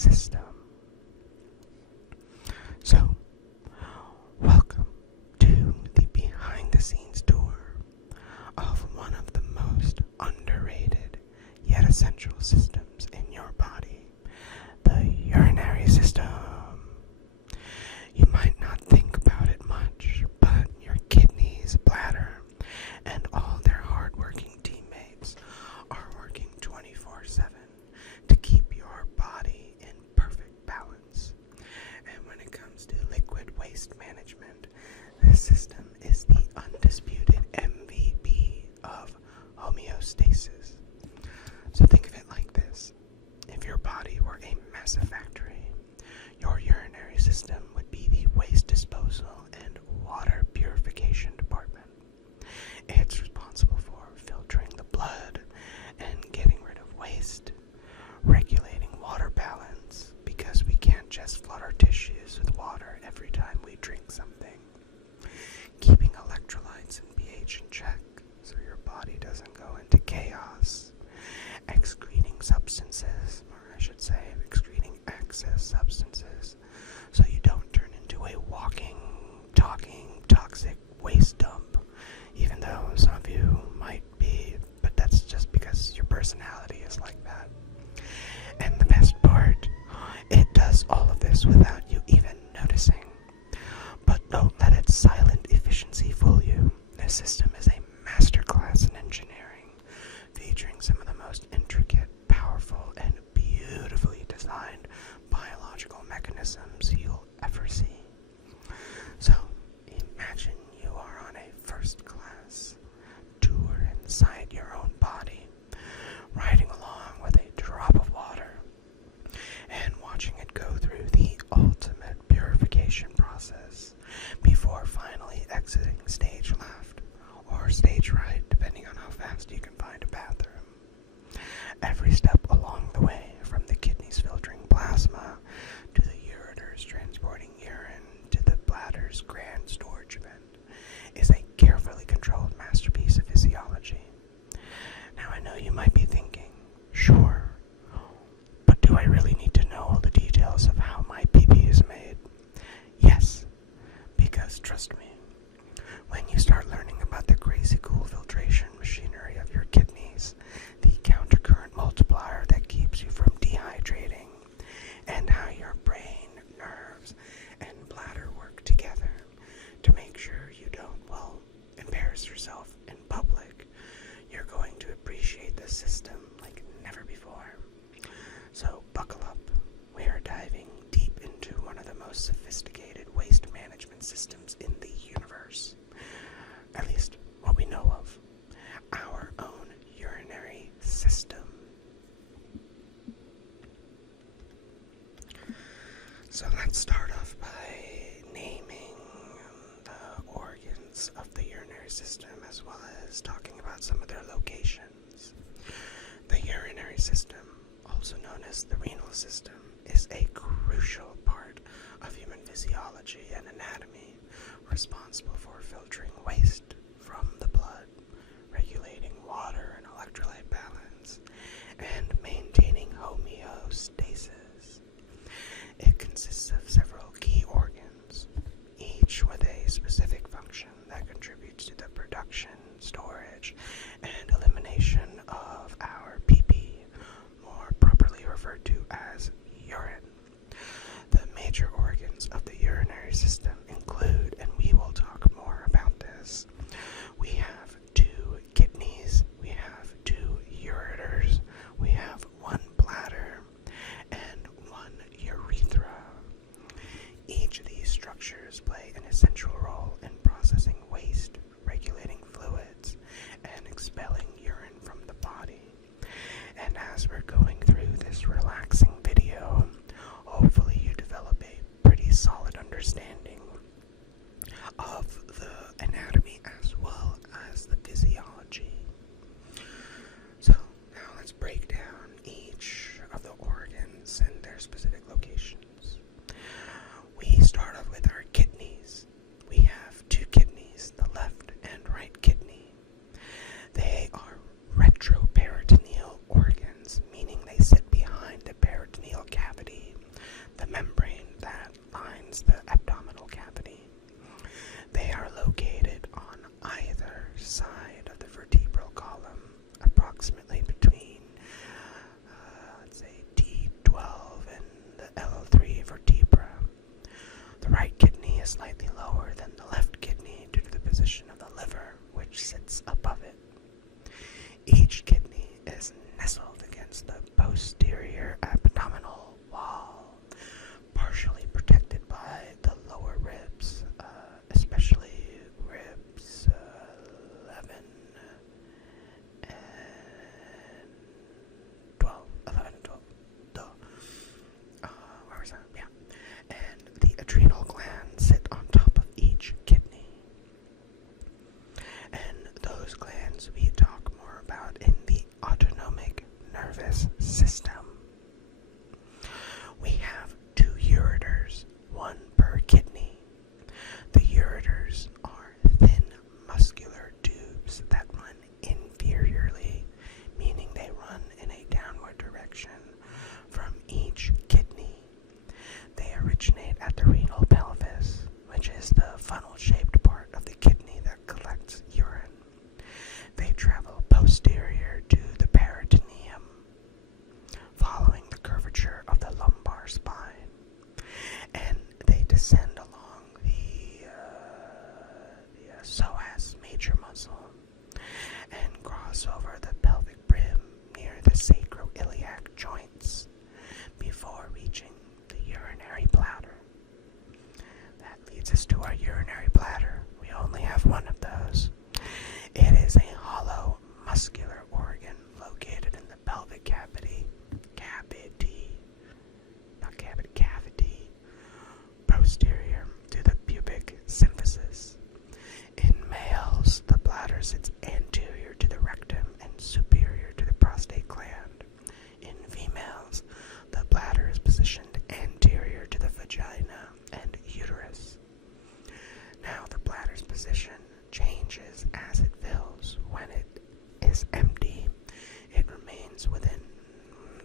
system. So, welcome to the behind-the-scenes tour of one of the most underrated yet essential systems in your body, the urinary system. You might not think about it much, but your kidneys, bladder, and all their hard-working teammates are working 24/7 to keep your body in perfect balance. And when it comes to liquid waste management, this system is the undisputed MVP of homeostasis. So think of it like this. If your body were a massive factory, your urinary system would be the waste disposal and water purification department. It's responsible for filtering the blood and getting rid of waste, regulating water balance, because we can't just flood our tissues with water every time we drink something, keeping electrolytes and pH in check so your body doesn't go into chaos, excreting substances, or I should say excreting excess substances, so you don't turn into a walking, talking, toxic waste dump, even though some of you might be, but that's just because your personality is like that. And the best part, it does all of this without you even noticing. But don't let its silent efficiency fool you. This system is a masterclass in engineering, featuring some of the most intricate, powerful, and beautifully designed biological mechanisms you'll ever see. So, imagine you are on a first-class tour inside your own body, riding along with a drop of water, and watching it go through the ultimate purification process before finally exiting stage left or stage right, depending on how fast you can find a bathroom. Every step along the way, from the kidneys filtering plasma to the ureters transporting urine to the bladder's grand storage event, is a carefully controlled masterpiece of physiology. Now, I know you might be thinking, sure, but do I really need to know all the details of how my pee-pee is made? Yes, because trust me, when you start learning about the crazy cool filtration machinery of your kidneys, the countercurrent multiplier that keeps you from dehydrating, and how your brain, nerves, and bladder work together to make sure you don't, embarrass yourself in public, you're going to appreciate the system like never before. So buckle up. We are diving deep into one of the most sophisticated waste management systems in the universe. At least what we know of. Our own urinary system. So let's start off by naming the organs of the urinary system, as well as talking about some of their locations. The urinary system, also known as the renal system, is a crucial part of human physiology and anatomy, responsible for filtering waste from the blood, regulating water and electrolyte balance, and maintaining homeostasis. It consists of several key organs, each with a specific function that contributes to the production, storage, and elimination of our pee-pee, more properly referred to as urine. The major organs of the urinary system include, and we will talk more about this, we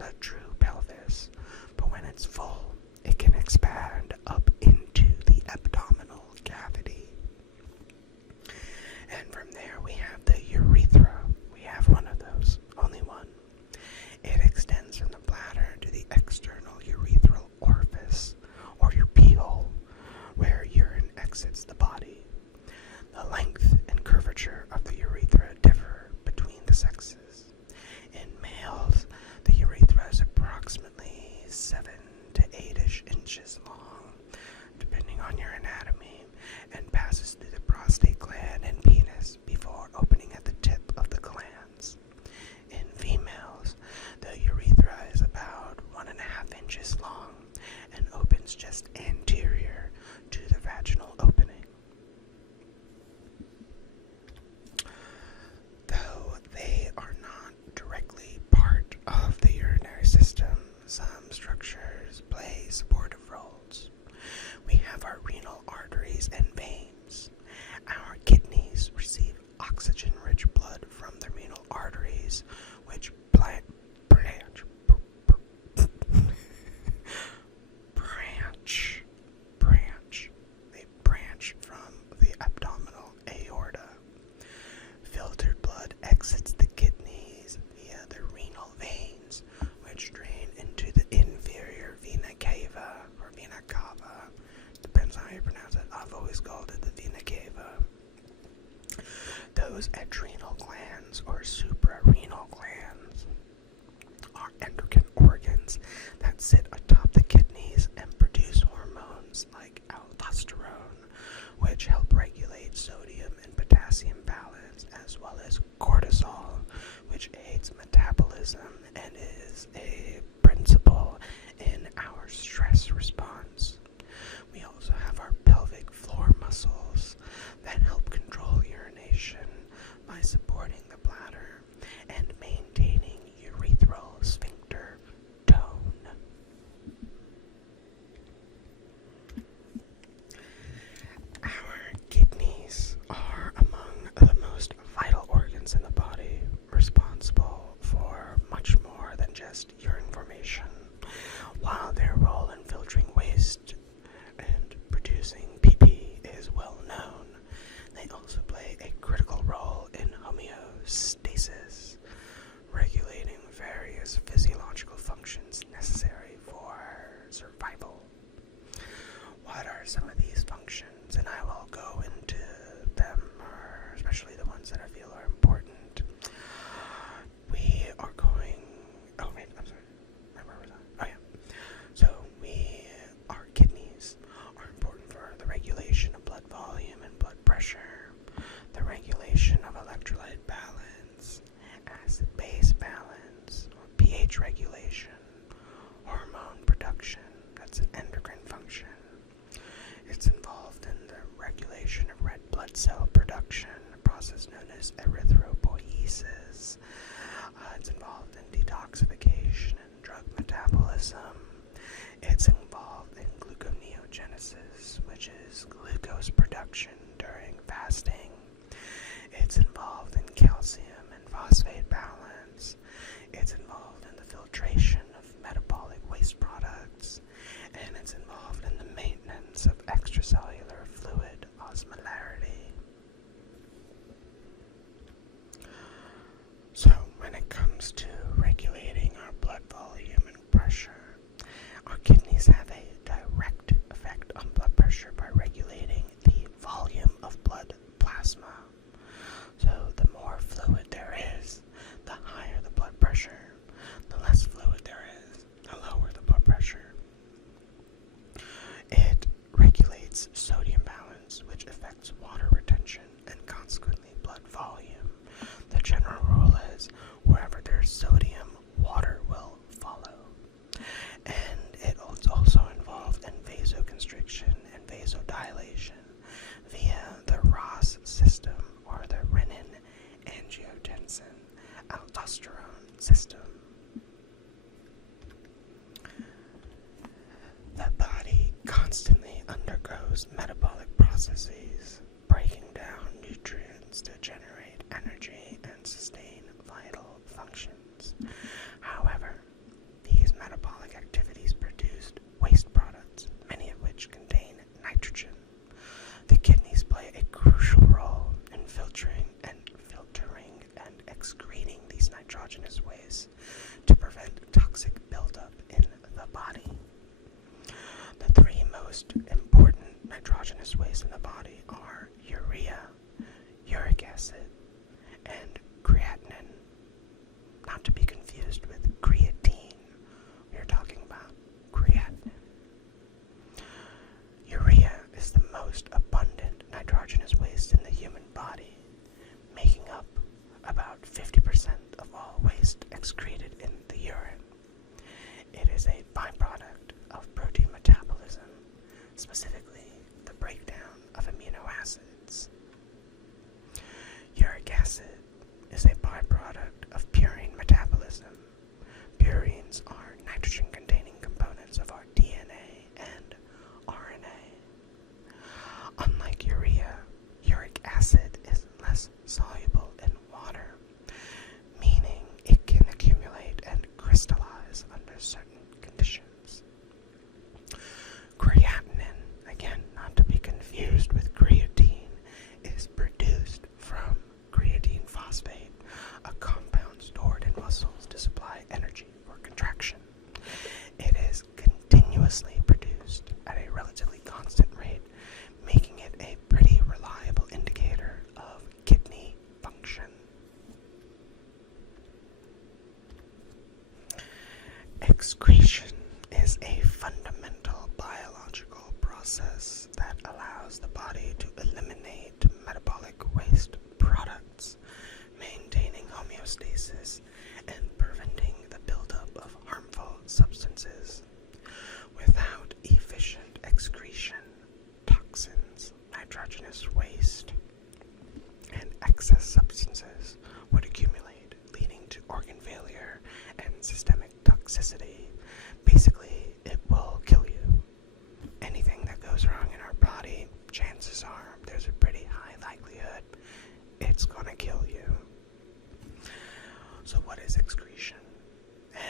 a true pelvis, but when it's full, it can expand up into the abdominal cavity. And from there we have the urethra. We have one of those, only one. It extends from the bladder to the external urethral orifice, or your pee hole, where urine exits the body. The length and curvature of the urethra differ between the sexes. In males, the urethra is approximately 7 to 8-ish inches long, depending on your anatomy, and passes through the prostate gland and penis before opening at the tip of the glands. In females, the urethra is about 1.5 inches long and opens just anterior to the vaginal opening. Though they are not directly part of the urinary system, some structures play supportive roles. We have our renal arteries and veins. Our kidneys receive oxygen-rich blood from the renal arteries, which branch from the abdominal aorta. Filtered blood exits the kidneys via the renal veins, which drain into the inferior vena cava, or vena cava. Depends on how you pronounce it. I've always called it the vena cava. Those adrenal glands, or suprarenal glands, are endocrine organs that sit atop the kidneys and produce hormones like aldosterone, which help regulate sodium and potassium balance, as well as cortisol, which aids metabolism and is a principle in our stress response. We also have our pelvic floor muscles that help control urination by supporting the bladder and maintaining urethral sphincter tone. Our kidneys are among the most vital organs in the body, responsible for much more than just urine formation. While their role in filtering waste and producing pee-pee is well known, they also play a critical role in homeostasis, regulating various physiological functions necessary for survival. What are some of these functions? And I will go into them, or especially the ones that I feel are important. We are going... Oh, wait, I'm sorry. Where was I? Oh, yeah. So, our kidneys are important for the regulation of blood volume and blood pressure, the regulation of electrolyte balance, acid-base balance, or pH regulation, hormone production, that's an endocrine function. It's involved in the regulation of red blood cell production, a process known as erythropoiesis. It's involved in detoxification and drug metabolism. It's involved in gluconeogenesis, which is glucose production during fasting. It's involved in calcium and phosphate balance. It's involved in the filtration of metabolic waste products. And it's involved in the maintenance of extracellular fluid osmolarity. So, when it comes to regulating our blood volume and pressure, our kidneys have a direct effect on blood pressure by regulating the volume of blood plasma. So, the more fluid there is, the higher the blood pressure. The less fluid there is, the lower the blood pressure. It regulates sodium balance, which affects water retention and consequently blood volume. The general rule is wherever there's sodium, water will follow. And it is also involved in vasoconstriction and vasodilation via the ROS system, or the renin-angiotensin-aldosterone system. The body constantly undergoes metabolic processes, breaking down nutrients to generate energy and sustain vital functions. However, Excretion is a fundamental biological process that allows the body to eliminate metabolic waste products, maintaining homeostasis and preventing the buildup of harmful substances. Without efficient excretion, toxins, nitrogenous waste, and excess substances would accumulate, leading to organ failure and systemic toxicity. Basically, it will kill you. Anything that goes wrong in our body, chances are there's a pretty high likelihood it's gonna kill you. So what is excretion?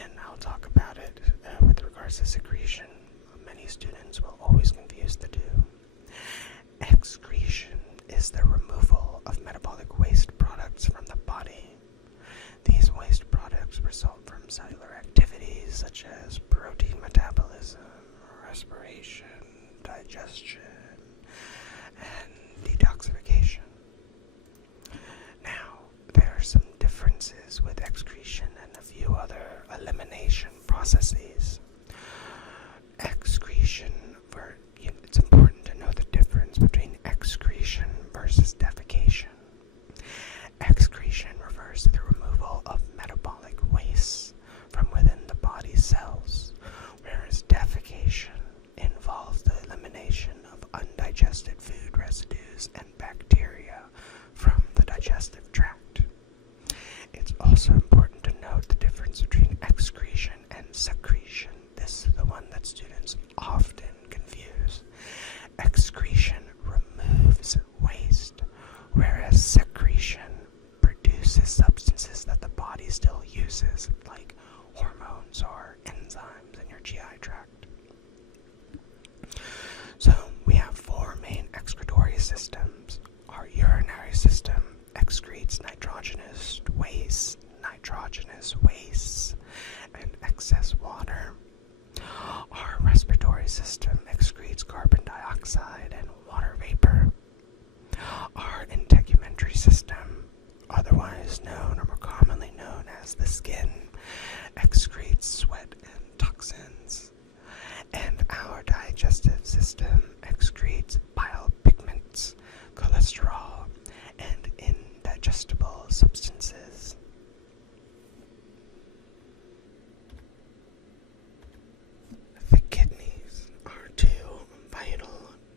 And I'll talk about it with regards to secretion. Many students will always confuse the two. Excretion is the removal of metabolic waste products from the body. These waste products result from cellular activities such as protein metabolism, respiration, digestion, and detoxification. Now, there are some differences with excretion and a few other elimination processes. It's important to know the difference between excretion versus defecation. Excretion refers to the removal of metabolic wastes from within the body's cells, whereas defecation involves the elimination of undigested food residues and bacteria from the digestive tract. It's also important to note the difference between excretion and secretion. This is the one that students often confuse. Excretion removes waste, whereas secretion produces substances that the body still uses, like hormones or enzymes in your GI tract. So we have four main excretory systems. Our urinary system excretes nitrogenous wastes, and excess water. Our respiratory system excretes carbon dioxide and water vapor. Our integumentary system, otherwise known or more commonly known as the skin, excretes sweat and toxins. And our digestive system excretes bile pigments, cholesterol, and indigestible substances. The kidneys are two vital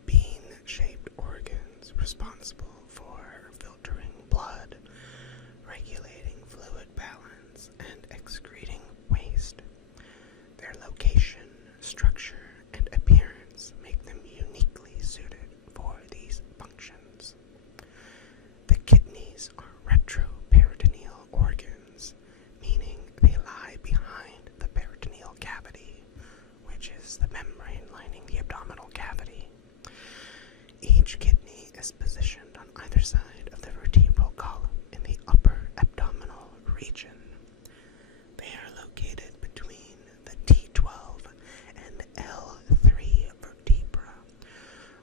bean-shaped organs responsible for filtering blood, regulating fluid balance, and excreting waste. Their location, structure, and appearance make them uniquely suited for these functions. The kidneys are retroperitoneal organs, meaning they lie behind the peritoneal cavity, which is the membrane lining the abdominal cavity. Each kidney is positioned on either side of the vertebral column in the upper abdominal region. They are located between the T12 and L3 vertebra,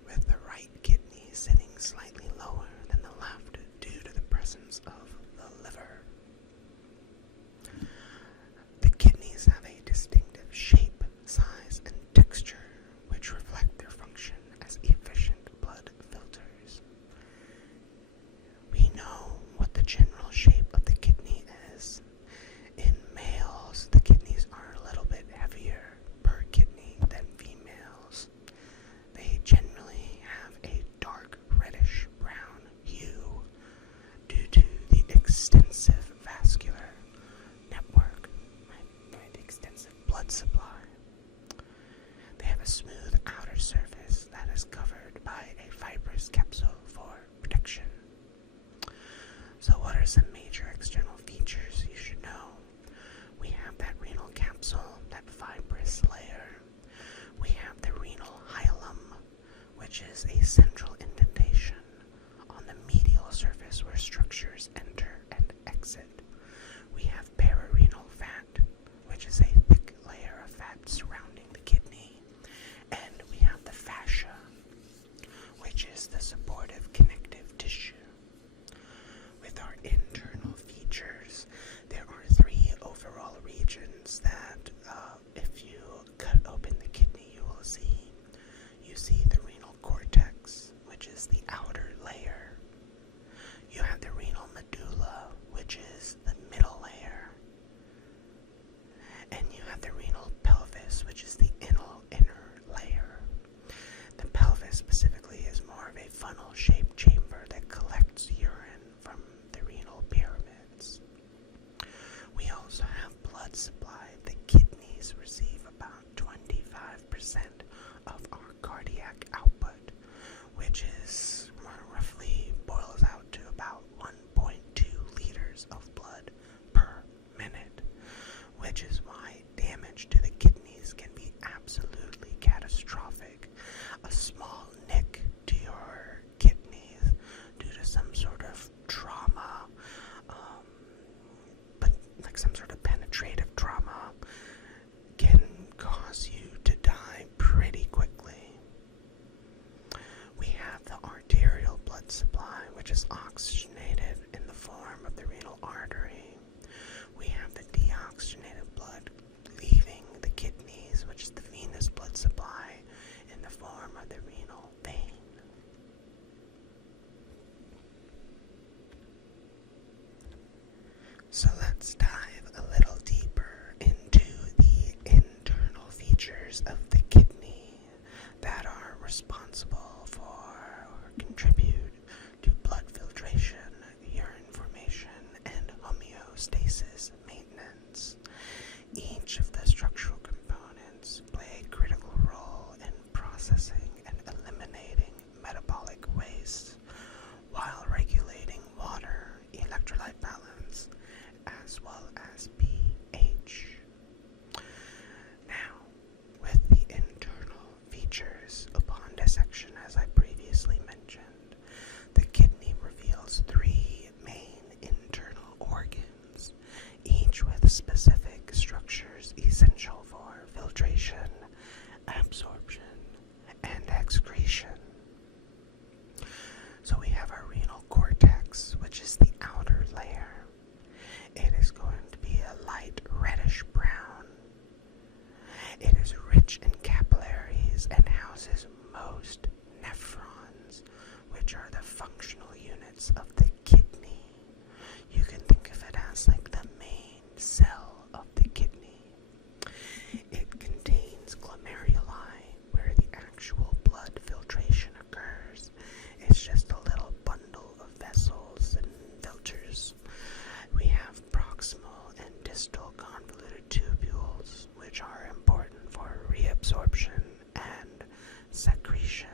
with the right kidney sitting slightly lower than the left due to the presence of the liver. The kidneys have a distinctive shape, size, and texture, which reflect their function as efficient blood filters. We know what the general shape of the kidney is. In males, the kidneys are a little bit heavier per kidney than females. They generally have a dark reddish brown hue due to the extensive vascular network and the extensive blood supply. They have a smooth outer surface that is covered by a fibrous capsule for protection. So what are some major external features you should know? We have that renal capsule, that fibrous layer. We have the renal hilum, which is a central indentation on the medial surface where structures enter and exit. We have pararenal fat, which is a thick layer of fat surrounding the kidney. And which is the inner layer. The pelvis specifically is more of a funnel-shaped chamber that collects urine from the renal pyramids. We also have blood supply. The kidneys receive about 25% of our cardiac output, which is roughly boils out to about 1.2 liters of blood per minute, which is why damage to the kidneys can be absolutely catastrophic. A small nick to your kidneys due to some sort of trauma, but like some sort of penetrative trauma, can cause you to die pretty quickly. We have the arterial blood supply, which is oxygenated in the form of the renal artery. We have the deoxygenated blood leaving the kidneys, which is the venous blood supply in the form of the renal vein. So let's dive a little deeper into the internal features of the kidney that are responsible for or contribute to blood filtration, urine formation, and homeostasis maintenance. Each of the structural components play a critical role in processing and eliminating metabolic waste while regulating water, electrolyte balance, as well as pH. Now, with the internal features upon dissection, as I previously mentioned, the kidney reveals three main internal organs, each with specific structures essential for filtration, absorption, and excretion. So we have our renal cortex, which is the outer layer. It is going to be a light reddish brown. It is rich in capillaries and houses most nephrons, which are the functional units of the kidney. You can think of it as like the main cell of the kidney. It contains glomeruli, where the actual blood filtration occurs. It's just a little bundle of vessels and filters. We have proximal and distal convoluted tubules, which are important for reabsorption and secretion.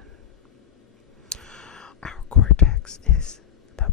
Our cortex is the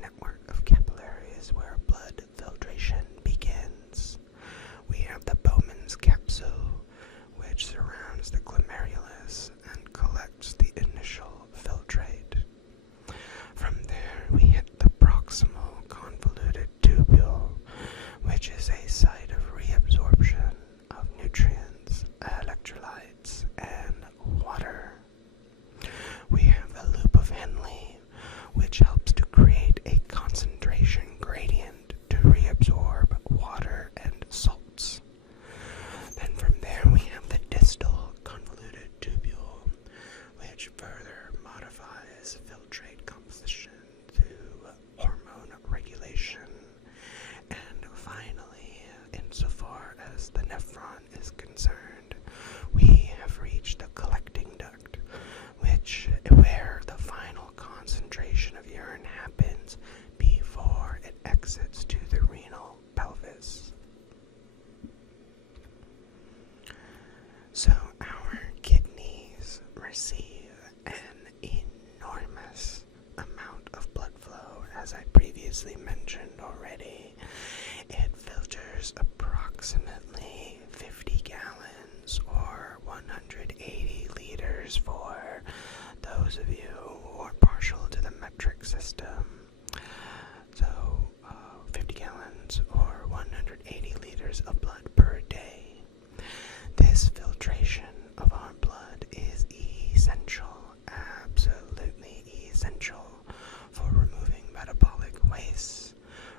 network of capillaries where blood filtration begins. We have the Bowman's capsule, which surrounds the glomerulus and collects the initial filtrate. From there, we hit the proximal convoluted tubule, which is a site of reabsorption of nutrients, electrolytes, and water. We have the loop of Henle, which helps to create a concentration gradient to reabsorb water and salts. Then from there we have the distal convoluted tubule, which further modifies filtrate composition through hormone regulation. And finally, insofar as the nephron is concerned, we have reached the collecting duct, where the final concentration of urine happens before it exits to the renal pelvis. So our kidneys receive an enormous amount of blood flow, as I previously mentioned already. It filters approximately 50 gallons or 180 liters for those of you who are partial to the metric system. So 50 gallons or 180 liters of blood per day. This filtration of our blood is essential, absolutely essential, for removing metabolic waste,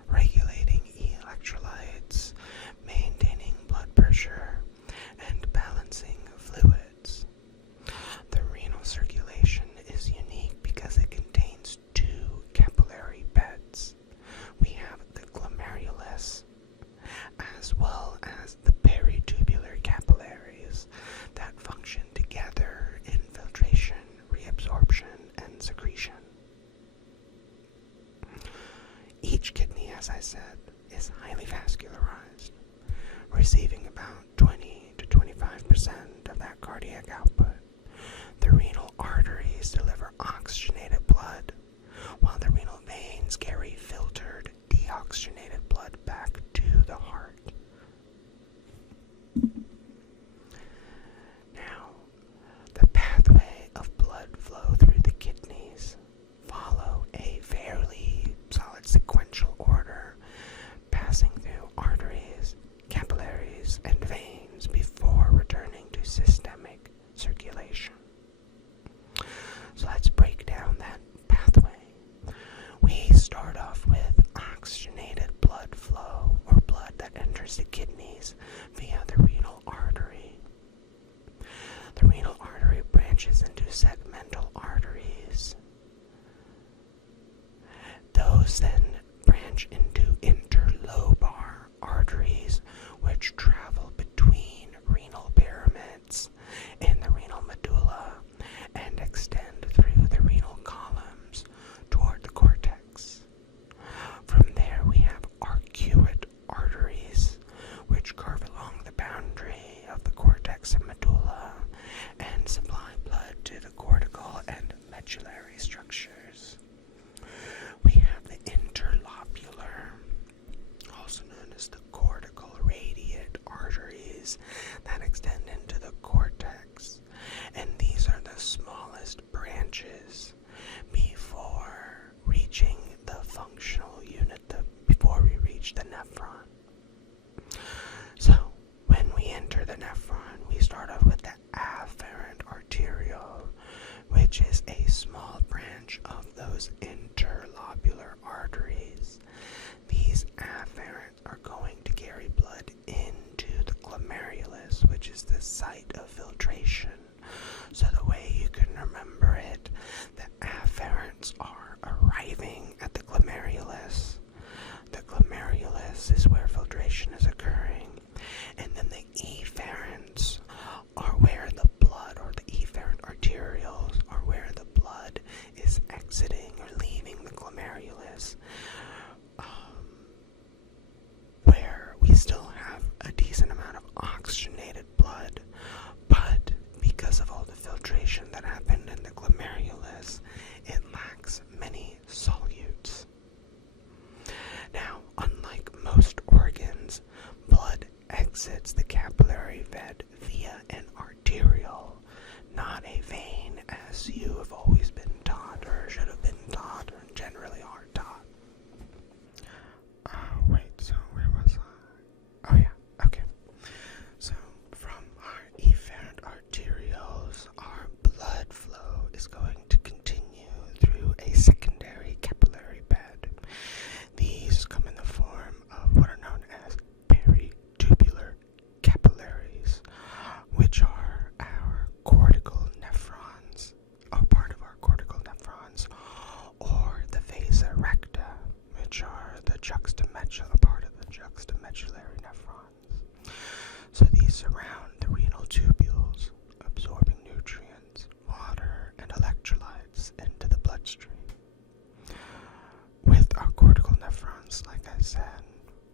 regulating electrolytes, maintaining blood pressure, and balancing fluids. The renal circulation is unique because it contains two capillary beds. We have the glomerulus, as well as the peritubular capillaries that function together in filtration, reabsorption, and secretion. Each kidney, as I said, is highly vascularized, receiving about 20 to 25% of that cardiac output. The renal arteries deliver oxygenated blood, while the renal veins carry filtered, deoxygenated blood back to the heart. Now, the pathway of blood flow through the kidneys follow a fairly solid sequential order, passing through arteries, capillaries, and veins before returning to systemic circulation. So let's break down that pathway. We start off with oxygenated blood flow, or blood that enters the kidneys via the renal artery. The renal artery branches into segmental arteries. Those then branch into interlobar arteries, which travel between renal pyramids in the renal medulla and extend through the renal columns toward the cortex. From there we have arcuate arteries, which curve along the boundary of the cortex and medulla and supply blood to the cortical and medullary structures. We have the interlobular, also known as the cortical radiate arteries, that extend into the cortex, and these are the smallest branches before reaching the functional unit, before we reach the nephron. So, when we enter the nephron, we start off with the afferent arteriole, which is a small branch of those interlobular arteries. These afferents are going to carry blood into the glomerulus, which is the site of filtration. So the way you can remember it, the afferents are arriving at the glomerulus. The glomerulus is where filtration is occurring, and then the efferents are where the blood, or the efferent arterioles, are where the blood is exiting or leaving the glomerulus, where we still have a decent amount of oxygenated blood, but because of all the filtration that happened in the glomerulus, it lacks many solutes. a part of the juxtamedullary nephrons. So these surround the renal tubules, absorbing nutrients, water, and electrolytes into the bloodstream. With our cortical nephrons, like I said,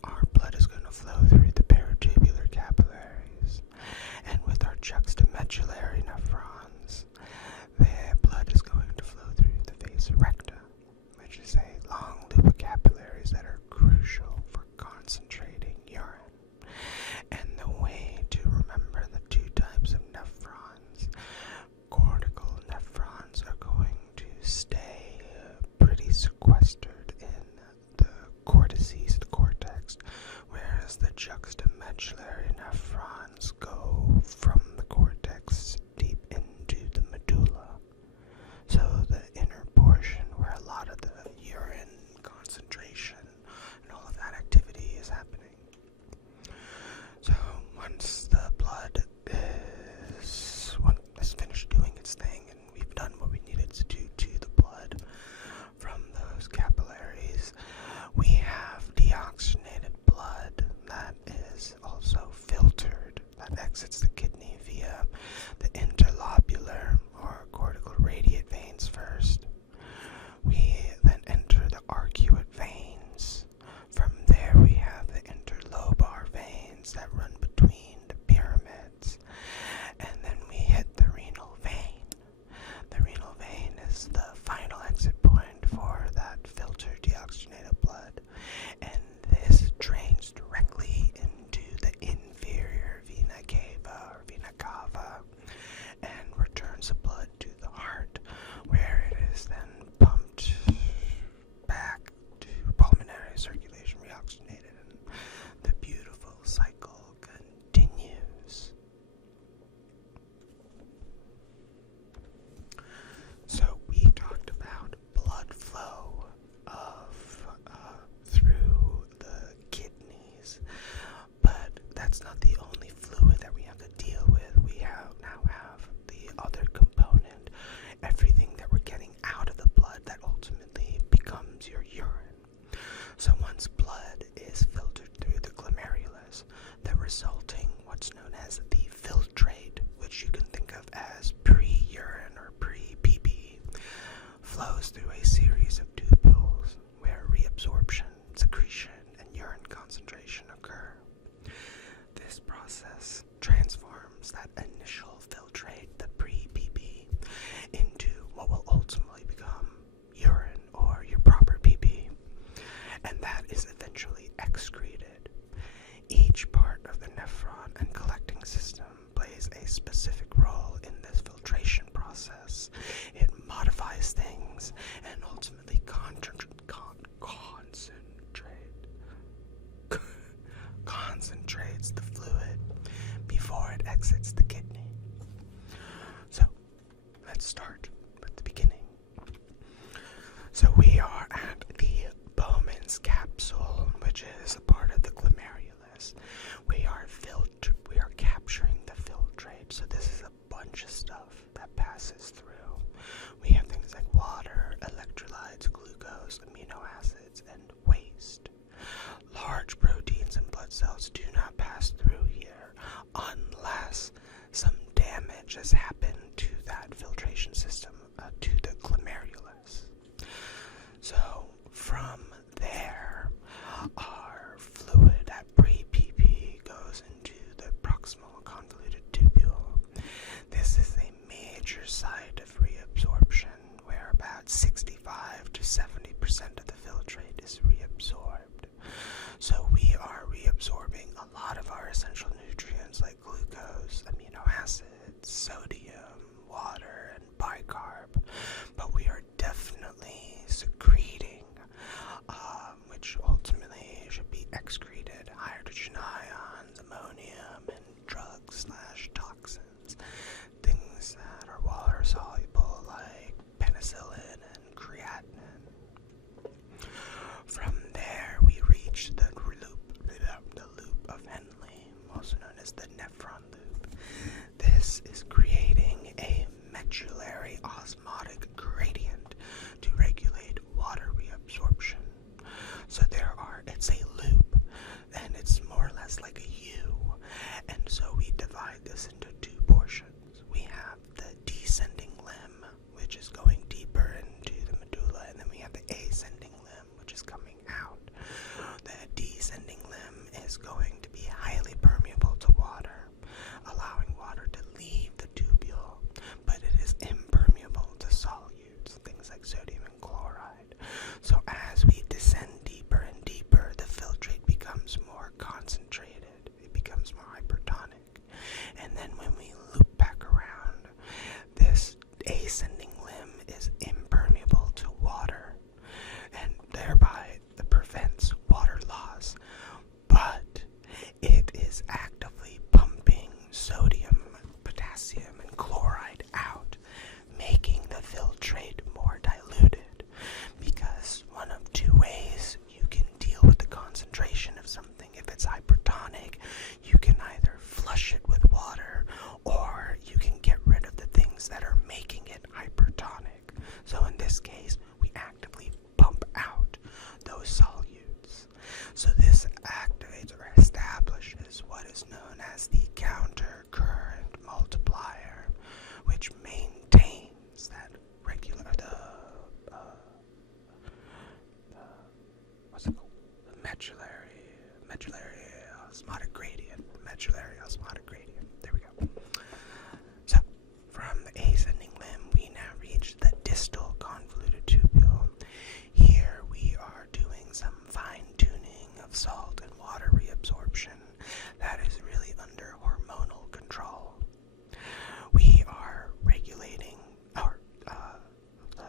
our blood is going to flow through the peritubular capillaries. And with our juxtamedullary nephrons, the blood is going to flow through the vasa recta, which is a long loop of capillaries that are crucial for concentrating urine. And the way to remember the two types of nephrons, cortical nephrons are going to stay pretty sequestered in the cortices, the cortex, whereas the juxtamedullary nephrons go from the cortex deep into the medulla. So the inner portion where a lot of the urine concentration and all of that activity is happening. So once the blood is finished doing its thing and we've done what we needed to do to the blood from those capillaries, we have deoxygenated blood that is also filtered, that exits the kidney via the interlobular or cortical radiate veins first. We then enter the arcuate veins. From there we have the interlobar veins that run between the pyramids. And then we hit the renal vein. The renal vein is the final exit point for that filtered deoxygenated blood. And this drains directly into the inferior vena cava or vena cava and returns the blood to the heart, where it is then pumped back to pulmonary circulation, reoxygenated, and the beautiful cycle continues. So we talked about blood flow through the kidneys, but that's not the only fluid that we have to deal with. We now have the other component, everything that we're getting out of the blood that ultimately becomes your urine. So once blood is filtered through the glomerulus, the resulting what's known as the filtrate, which you can think of as pre-urine or pre-PP, flows through a series of tubules where reabsorption, secretion, and urine concentration occur. This process transforms that initial filtrate, the pre-PP, into what will ultimately become urine or your proper PP, and that is eventually excreted. Each part of the nephron and collecting system plays a specific role in this filtration process. It modifies things and ultimately concentrates the fluid before it exits the kidney. So let's start with the beginning. So we are at the Bowman's capsule, which is a part of the glomerulus. We are capturing the filtrate. So this is a bunch of stuff that passes through. We have things like water, electrolytes, glucose, amino acids, and waste. Large proteins and blood cells do not pass through here unless some damage has happened to that filtration system, to the glomerulus. So from there, our fluid at pre-PP goes into the proximal convoluted tubule. This is a major site of reabsorption where about 65 to 70% of the filtrate is reabsorbed. So we are reabsorbing a lot of our essential nutrients like glucose, amino acids, sodium, water, and bicarb, but we are definitely secreting, which ultimately should be excreted, hydrogen ions, ammonium, and drugs/toxins, things that are water soluble like penicillin and creatinine. From there, we reach the loop of Henle, also known as the nephron loop. This is creating a medullary osmotic gradient to regulate water reabsorption. So there are medullary osmotic gradient. Medullary osmotic gradient. There we go. So, from the ascending limb, we now reach the distal convoluted tubule. Here we are doing some fine-tuning of salt and water reabsorption that is really under hormonal control. We are regulating the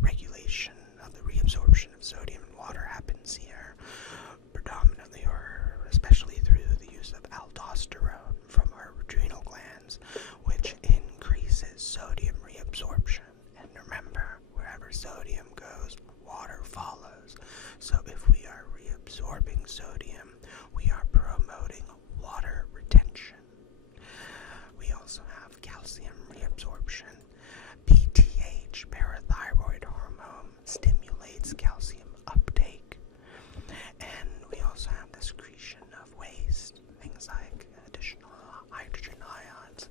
regulation of the reabsorption of sodium and water happens here predominantly or especially through the use of aldosterone from our adrenal glands, which increases sodium reabsorption. And remember, wherever sodium goes, water follows. So if we are reabsorbing sodium, we are promoting water retention. We also have calcium reabsorption. PTH, parathyroid hormone, stimulates calcium uptake. And we also have the secretion of waste, things like additional hydrogen ions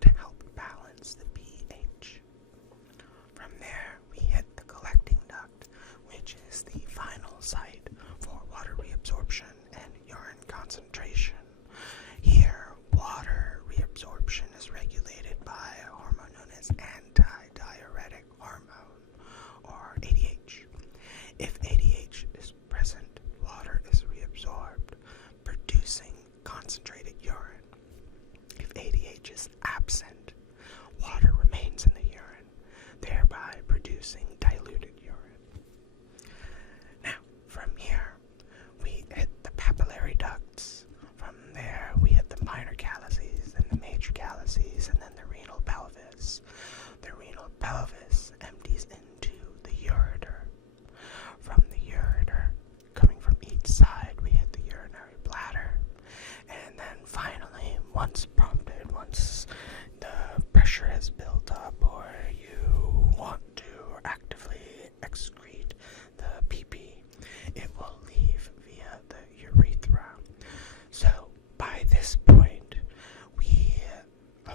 to help balance the pH. From there, we hit the collecting duct, which is the final site for water reabsorption and urine concentration. Here, water reabsorption is regulated by a hormone known as antidiuretic hormone, or ADH. If ADH is present, water is reabsorbed, producing concentrated urine. If ADH is absent, water remains in the urine, thereby producing diluted urine. Now, from here, we hit the papillary ducts. From there, we hit the minor calyces and the major calyces, and then the renal pelvis. The renal pelvis empties into the ureter. From the ureter, coming from each side, we hit the urinary bladder. And then finally, once prompted, once the pressure has built up or you want to actively excrete the pee-pee, it will leave via the urethra. So by this point,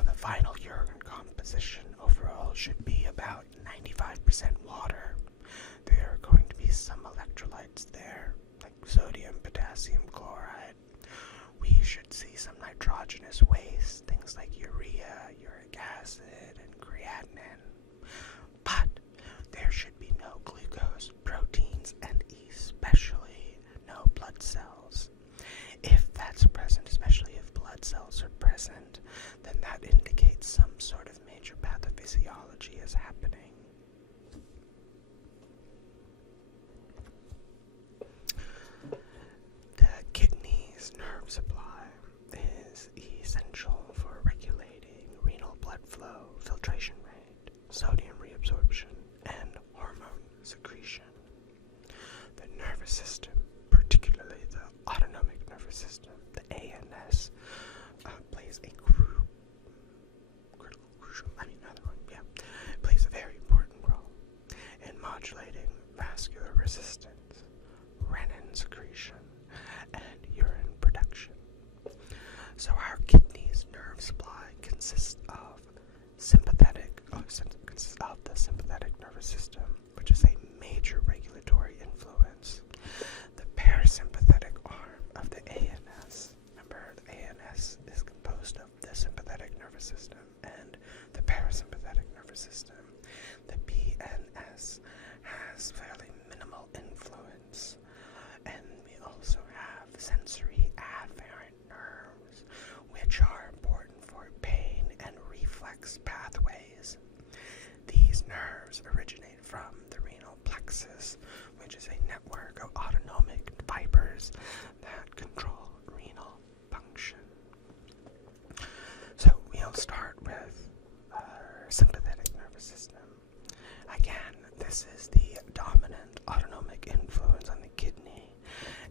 the final urine composition overall should be about 95% water. There are going to be some electrolytes there, like sodium, potassium, chloride. We should see some nitrogenous waste, things like urea, uric acid, and creatinine. But there should be no glucose, proteins, and especially no blood cells. If that's present, especially if blood cells are present, then that indicates some sort of major pathophysiology is happening. The kidney's nerve supply is essential for regulating renal blood flow, filtration rate, sodium reabsorption, and hormone secretion. The nervous system, particularly the autonomic nervous system, the ANS, plays a plays a very important role in modulating vascular resistance, renin secretion, and urine production. So our kidney's nerve supply consists of the sympathetic nervous system, which is a major regulatory influence. The parasympathetic arm of the ANS. Remember, the ANS is composed of the sympathetic nervous system and the parasympathetic nervous system. The PNS has fairly minimal influence. And we also have sensory afferent nerves, which are important for pain and reflex pathways. These nerves originate from the renal plexus, which is a network of autonomic fibers that control renal function. So we'll start with our sympathetic nervous system. Again, this is the dominant autonomic influence on the kidney,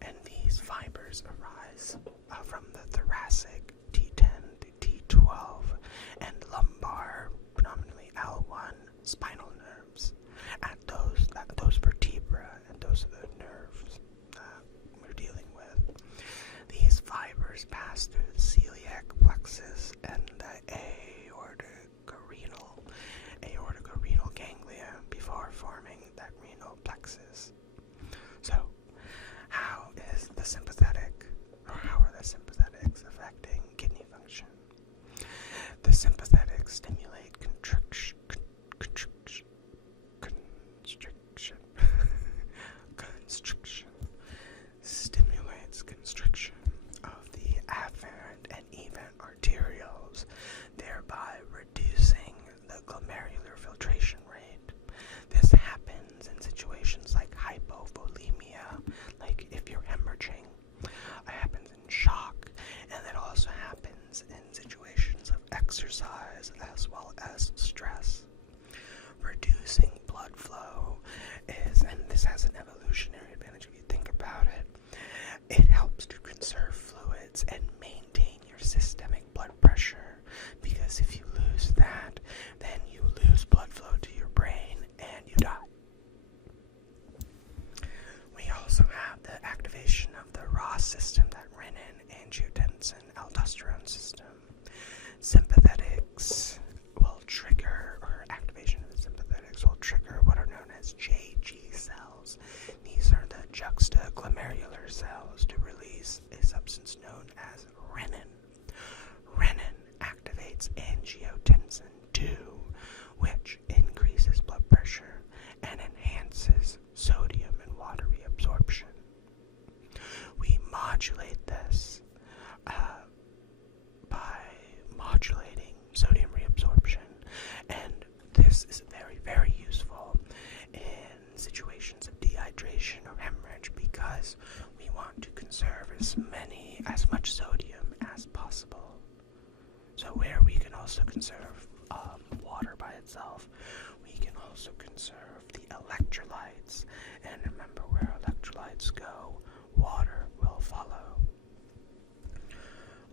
and these fibers arise from the thoracic T10 to T12 and lumbar, predominantly L1, spinal nerves. At those vertebrae, and those are the nerves we're dealing with. the sympathetic, or how are the sympathetics affecting kidney function? The sympathetics stimulate constriction, stimulates constriction of the afferent and event arterioles, thereby reducing the glomerular filtration rate. This happens in situations like hypovolemia, like if you're hemorrhaging. It happens in shock, and it also happens in situations of exercise as well as stress. Reducing blood flow is, and this has an evolutionary advantage if you think about it, it helps to conserve fluids and maintain your systemic blood pressure, because if you lose that, then you lose blood flow to your brain and you die. We also have the activation of the ROS system, that renin, angiotensin, aldosterone system. Sympathetics will trigger, or activation of the sympathetics will trigger what are known as JG cells. These are the juxtaglomerular cells to release a substance known as renin. Renin activates angiotensin 2, which increases blood pressure and enhances sodium and water reabsorption. We modulate this by modulating sodium reabsorption, and this is very, very useful in situations of dehydration or hemorrhage, because we want to conserve as much sodium as possible. So where we can also conserve water by itself, we can also conserve the electrolytes, and remember, where electrolytes go, water will follow.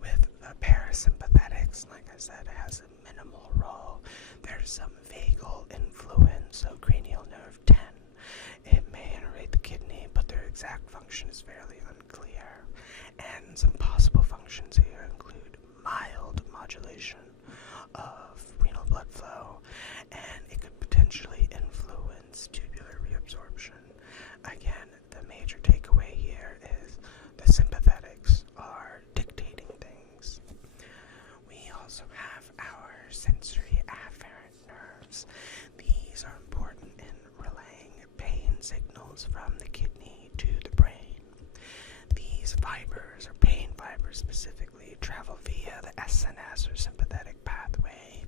With the parasympathetics, like I said, it has a minimal role. There's some vagal influence, so cranial nerve 10. It may innervate the kidney, but their exact function is fairly unclear. And some possible functions here include mild modulation of renal blood flow, and it could potentially influence tubular reabsorption. Again, the major takeaway here is the sympathetics are dictating things. We also have our sensory afferent nerves. These are important in relaying pain signals from the kidney to the brain. These fibers, or pain fibers specifically, travel via the SNS, or sympathetic pathway,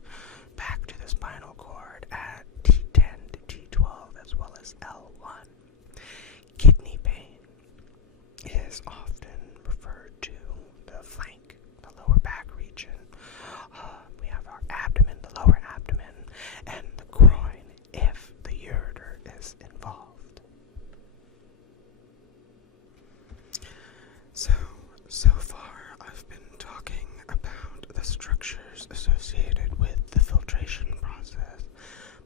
back to the spinal cord at T10 to T12 as well as L1. Kidney pain is often referred to the flank, the lower back region. We have our abdomen, the lower abdomen, and the groin if the ureter is involved. So far I've been talking about the structures associated with the filtration process,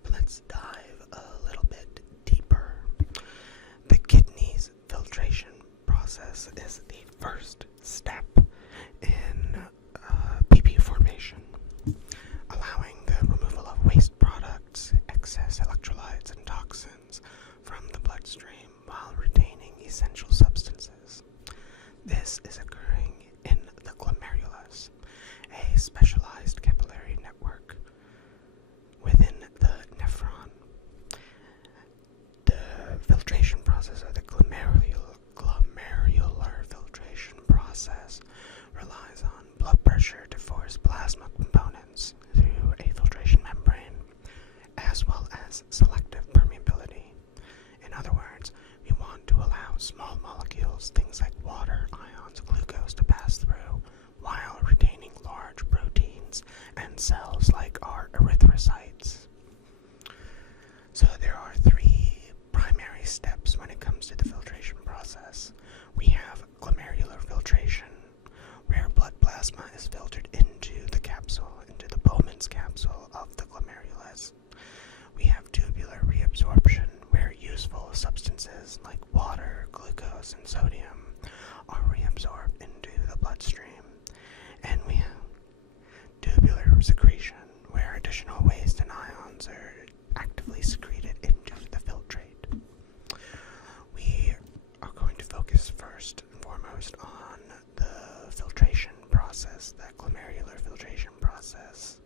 but let's dive a little bit deeper. The kidney's filtration process is the first step in PP formation, allowing the removal of waste products, excess electrolytes, and toxins from the bloodstream while retaining essential substances. This is occurring in the glomerulus, a specialized capillary network within the nephron. The filtration process, or the glomerular filtration process, relies on blood pressure to force plasma components through a filtration membrane, as well as selective permeability. In other words, we want to allow small molecules, things like water, ions, glucose, to pass through, while retaining large proteins and cells like our erythrocytes. So there are three primary steps when it comes to the filtration process. We have glomerular filtration, where blood plasma is filtered into the capsule, into the Bowman's capsule of the glomerulus. We have tubular reabsorption, where useful substances like water, glucose, and sodium are reabsorbed into the bloodstream. And we have tubular secretion, where additional waste and ions are actively secreted into the filtrate. We are going to focus first and foremost first on the filtration process, the glomerular filtration process.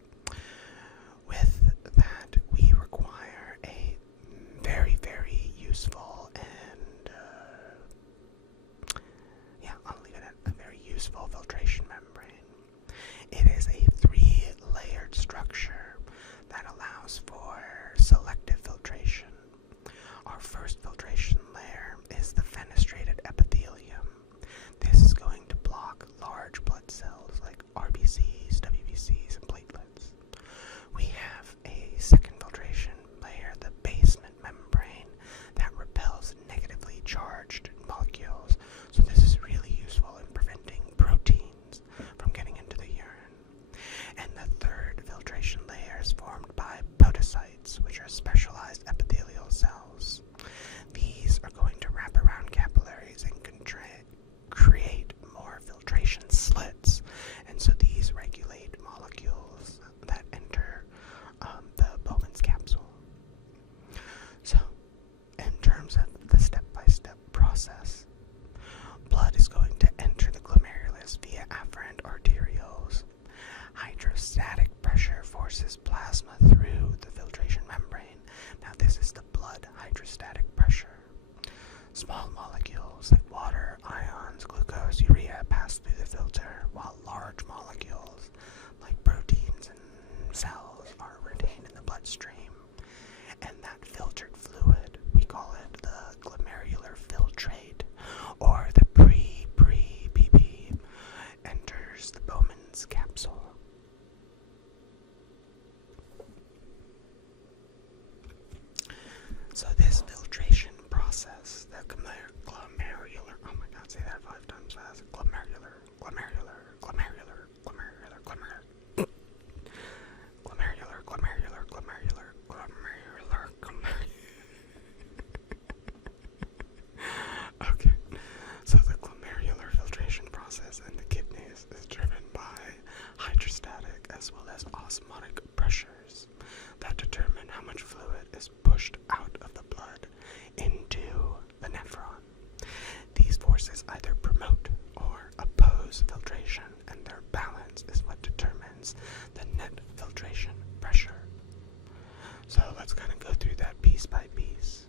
With that, we require a very, very useful and, I'll leave it at a very useful filtration membrane. It is a 3-layered structure that allows for selective filtration. Our first filtration layer is the fenestrated epithelium. This is going to block large blood cells like RBCs, WBCs, and platelets. We have a second filtration layer, the basement membrane, that repels negatively charged molecules. So this is really useful in preventing proteins from getting into the urine. And the third filtration layer is formed by podocytes, which are specialized epithelial cells. These are going to wrap around capillaries and create more filtration slits, and so these regulate molecules that enter the Bowman's capsule. So, in terms of the step-by-step process, blood is going to enter the glomerulus via afferent arterioles. Hydrostatic pressure forces plasma through the filtration membrane. Now this is the blood hydrostatic pressure. Small molecules like water, ions, glucose, urea pass through the filter, while large molecules like proteins and cells are retained in the bloodstream. And that filtered fluid, we call it the glomerular filtrate, or the pre-PP, enters the Bowman's capsule. So this filtration process, the glomerular, oh my god, say that 5 times fast, glomerular, okay, so the glomerular filtration process in the kidneys is driven by hydrostatic as well as osmotic pressures that determine how much fluid is pushed out of the blood into the nephron. These forces either promote or oppose filtration, and their balance is what determines the net filtration pressure. So let's kind of go through that piece by piece.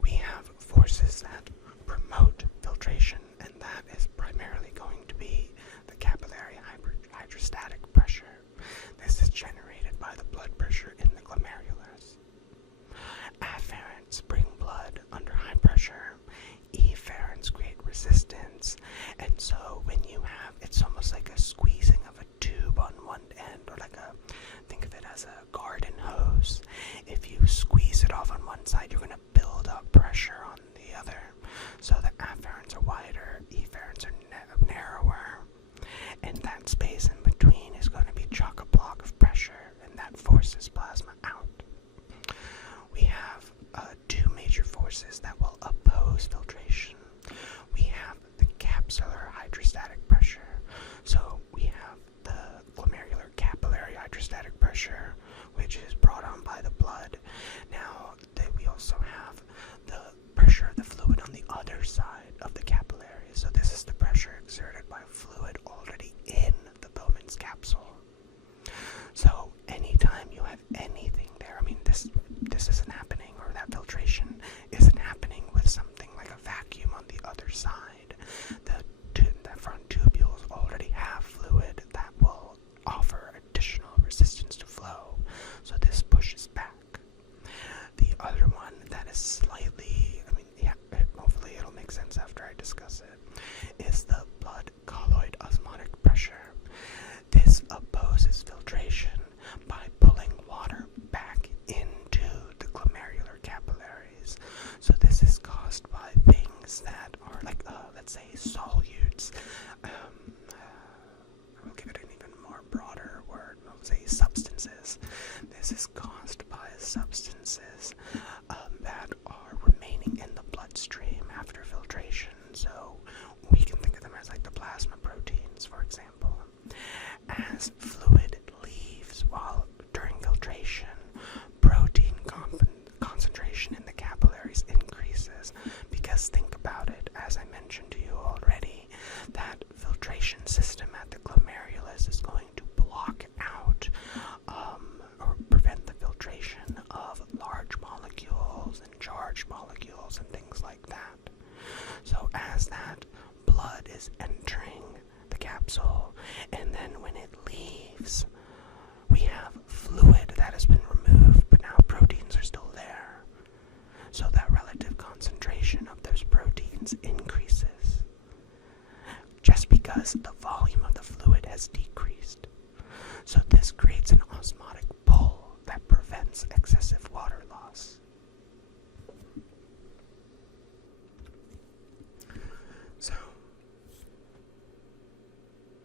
We have forces that promote filtration, and that is primarily going to be the capillary hydrostatic pressure. This is generated by the blood pressure in the glomerulus. Afferents bring blood under high pressure. Efferents create resistance. And so when you have, it's almost like a squeezing of a tube on one end, or like think of it as a garden hose. If you squeeze it off on one side, you're going to build up pressure on the other. So the afferents are wider, efferents are narrower. And that space in between is going to be chock-a-block of pressure, and that forces plasma out. We have 2 major forces that will oppose filtration. We have the capsular hydrostatic pressure. So we have the glomerular capillary hydrostatic pressure, which is brought on by the blood. Now, we also have the pressure of the fluid on the other side of the capillary. So this is the pressure exerted by fluid already in the Bowman's capsule. So anytime you have anything there, I mean, this isn't happening, or that filtration isn't happening with something like a vacuum on the other side. The front tubules already have fluid that will offer additional resistance to flow. So this pushes back. The other one that is slightly, hopefully it'll make sense after I discuss it, is the blood colloid osmotic pressure. This opposes filtration by pulling water back into the glomerular capillaries. So this is caused by things that are like that. So as that blood is entering the capsule, and then when it leaves, we have fluid that has been removed, but now proteins are still there. So that relative concentration of those proteins increases, just because the volume of the fluid has decreased. So this creates an osmotic pull that prevents excessive water loss. So,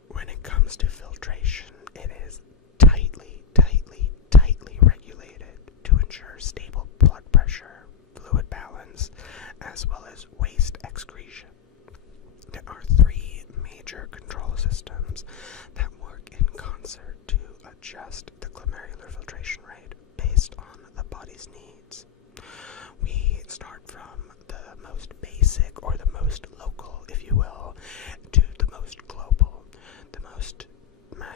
when it comes to filtration, it is tightly regulated to ensure stable blood pressure, fluid balance, as well as waste excretion. There are 3 major control systems that work in concert to adjust the glomerular filtration rate based on the body's needs. We start from the most basic, or the most local, if you will, to the most global. The most,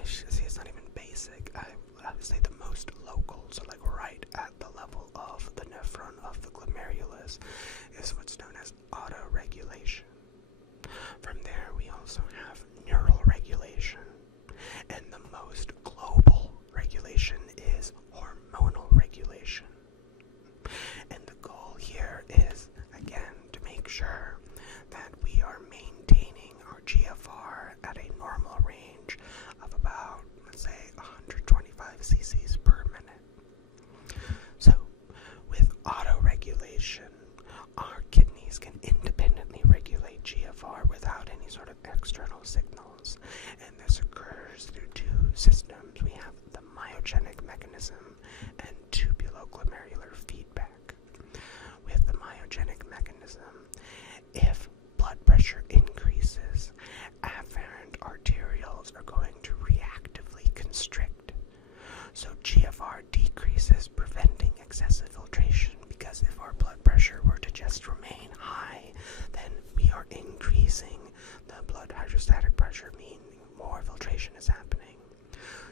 see, it's not even basic, I would say the most local, so like right at the level of the nephron of the glomerulus is what's known as autoregulation. From there, we also have neural regulation, and the most global regulation is hormonal regulation. And the goal here is, again, to make sure that we are maintaining our GFR at a normal range of about, let's say, 125 cc's per minute. So, with autoregulation, our kidneys can independently regulate GFR without any sort of external signals, and this occurs through 2 systems. We have the myogenic mechanism and tubuloglomerular feedback. With the myogenic mechanism, if blood pressure increases, afferent arterioles are going to reactively constrict. So GFR decreases, preventing excessive filtration, because if our blood pressure were to just remain high, then we are increasing the blood hydrostatic pressure, meaning more filtration is happening.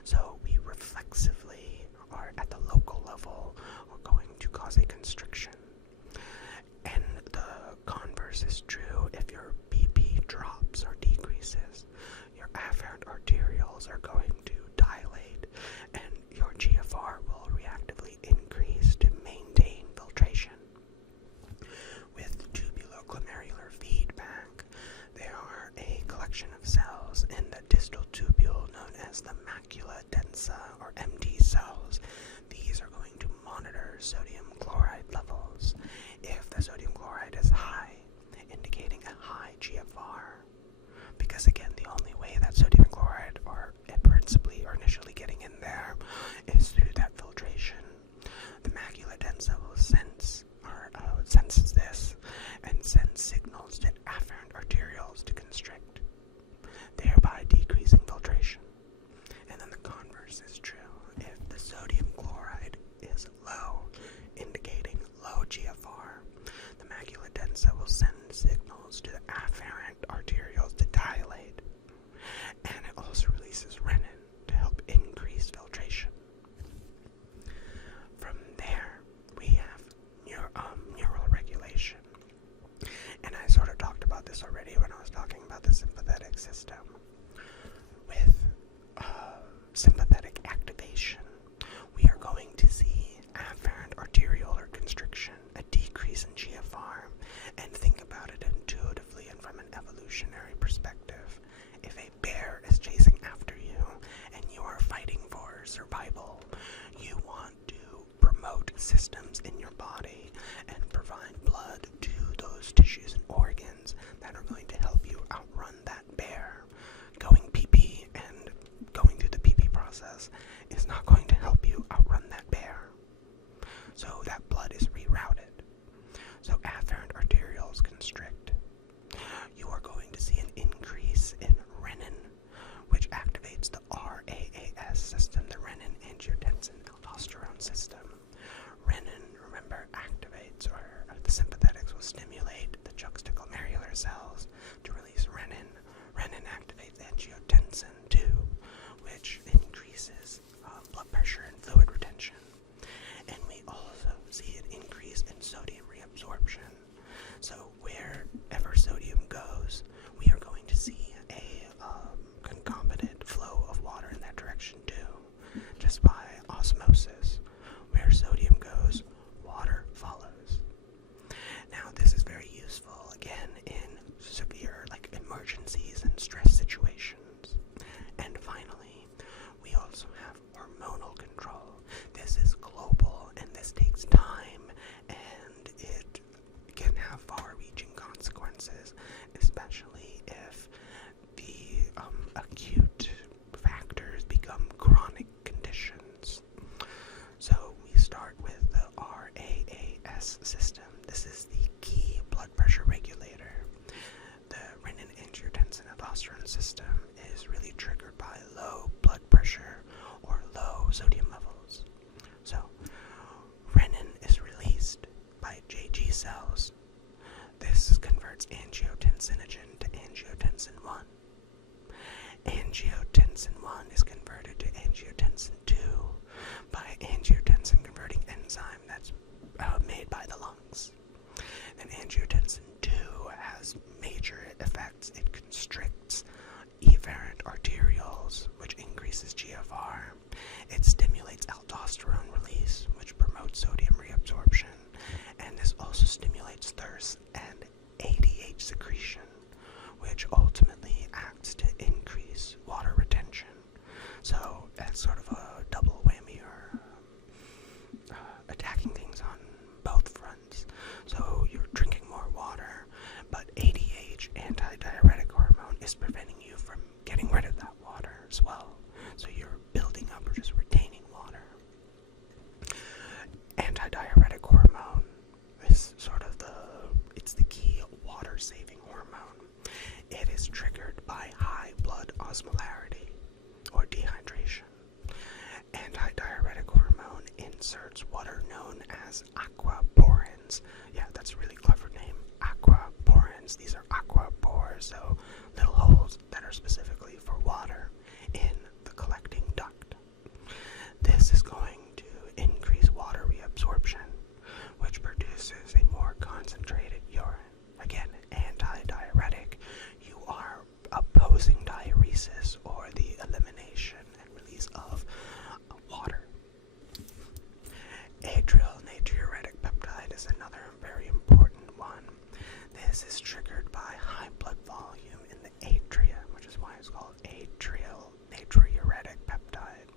So we reflexively are at the local level are going to cause a constriction. And the converse is true. If your BP drops or decreases, your afferent arterioles are going to dilate, and your GFR will reactively increase to maintain filtration. With tubuloglomerular feedback, there are a collection of cells in the distal tubule known as the macula densa, or MD cells. These are going to monitor sodium chloride levels. If the sodium chloride is high, indicating a high GFR, because again, the only way that sodium chloride, or principally or initially getting in there, is through that filtration. The macula densa will senses this and sends signals to afferent arterioles to constrict, thereby decreasing filtration. And then the converse is true. If the sodium chloride is low, indicating low GFR, the macula densa will send signals to the afferent arterioles to dilate, and it also releases renin to help increase filtration. From there, we have neural regulation. And is triggered by high blood osmolarity or dehydration. Antidiuretic hormone inserts what are known as aquaporins. Yeah, that's a really clever name. Aquaporins. These are aqua pores, so little holes that are specifically for water in the collecting duct. This is going to increase water reabsorption, which produces a more concentrated urine. Again, antidiuretic. You are opposing diuresis, or the elimination and release of water. Atrial natriuretic peptide is another very important one. This is triggered by high blood volume in the atria, which is why it's called atrial natriuretic peptide.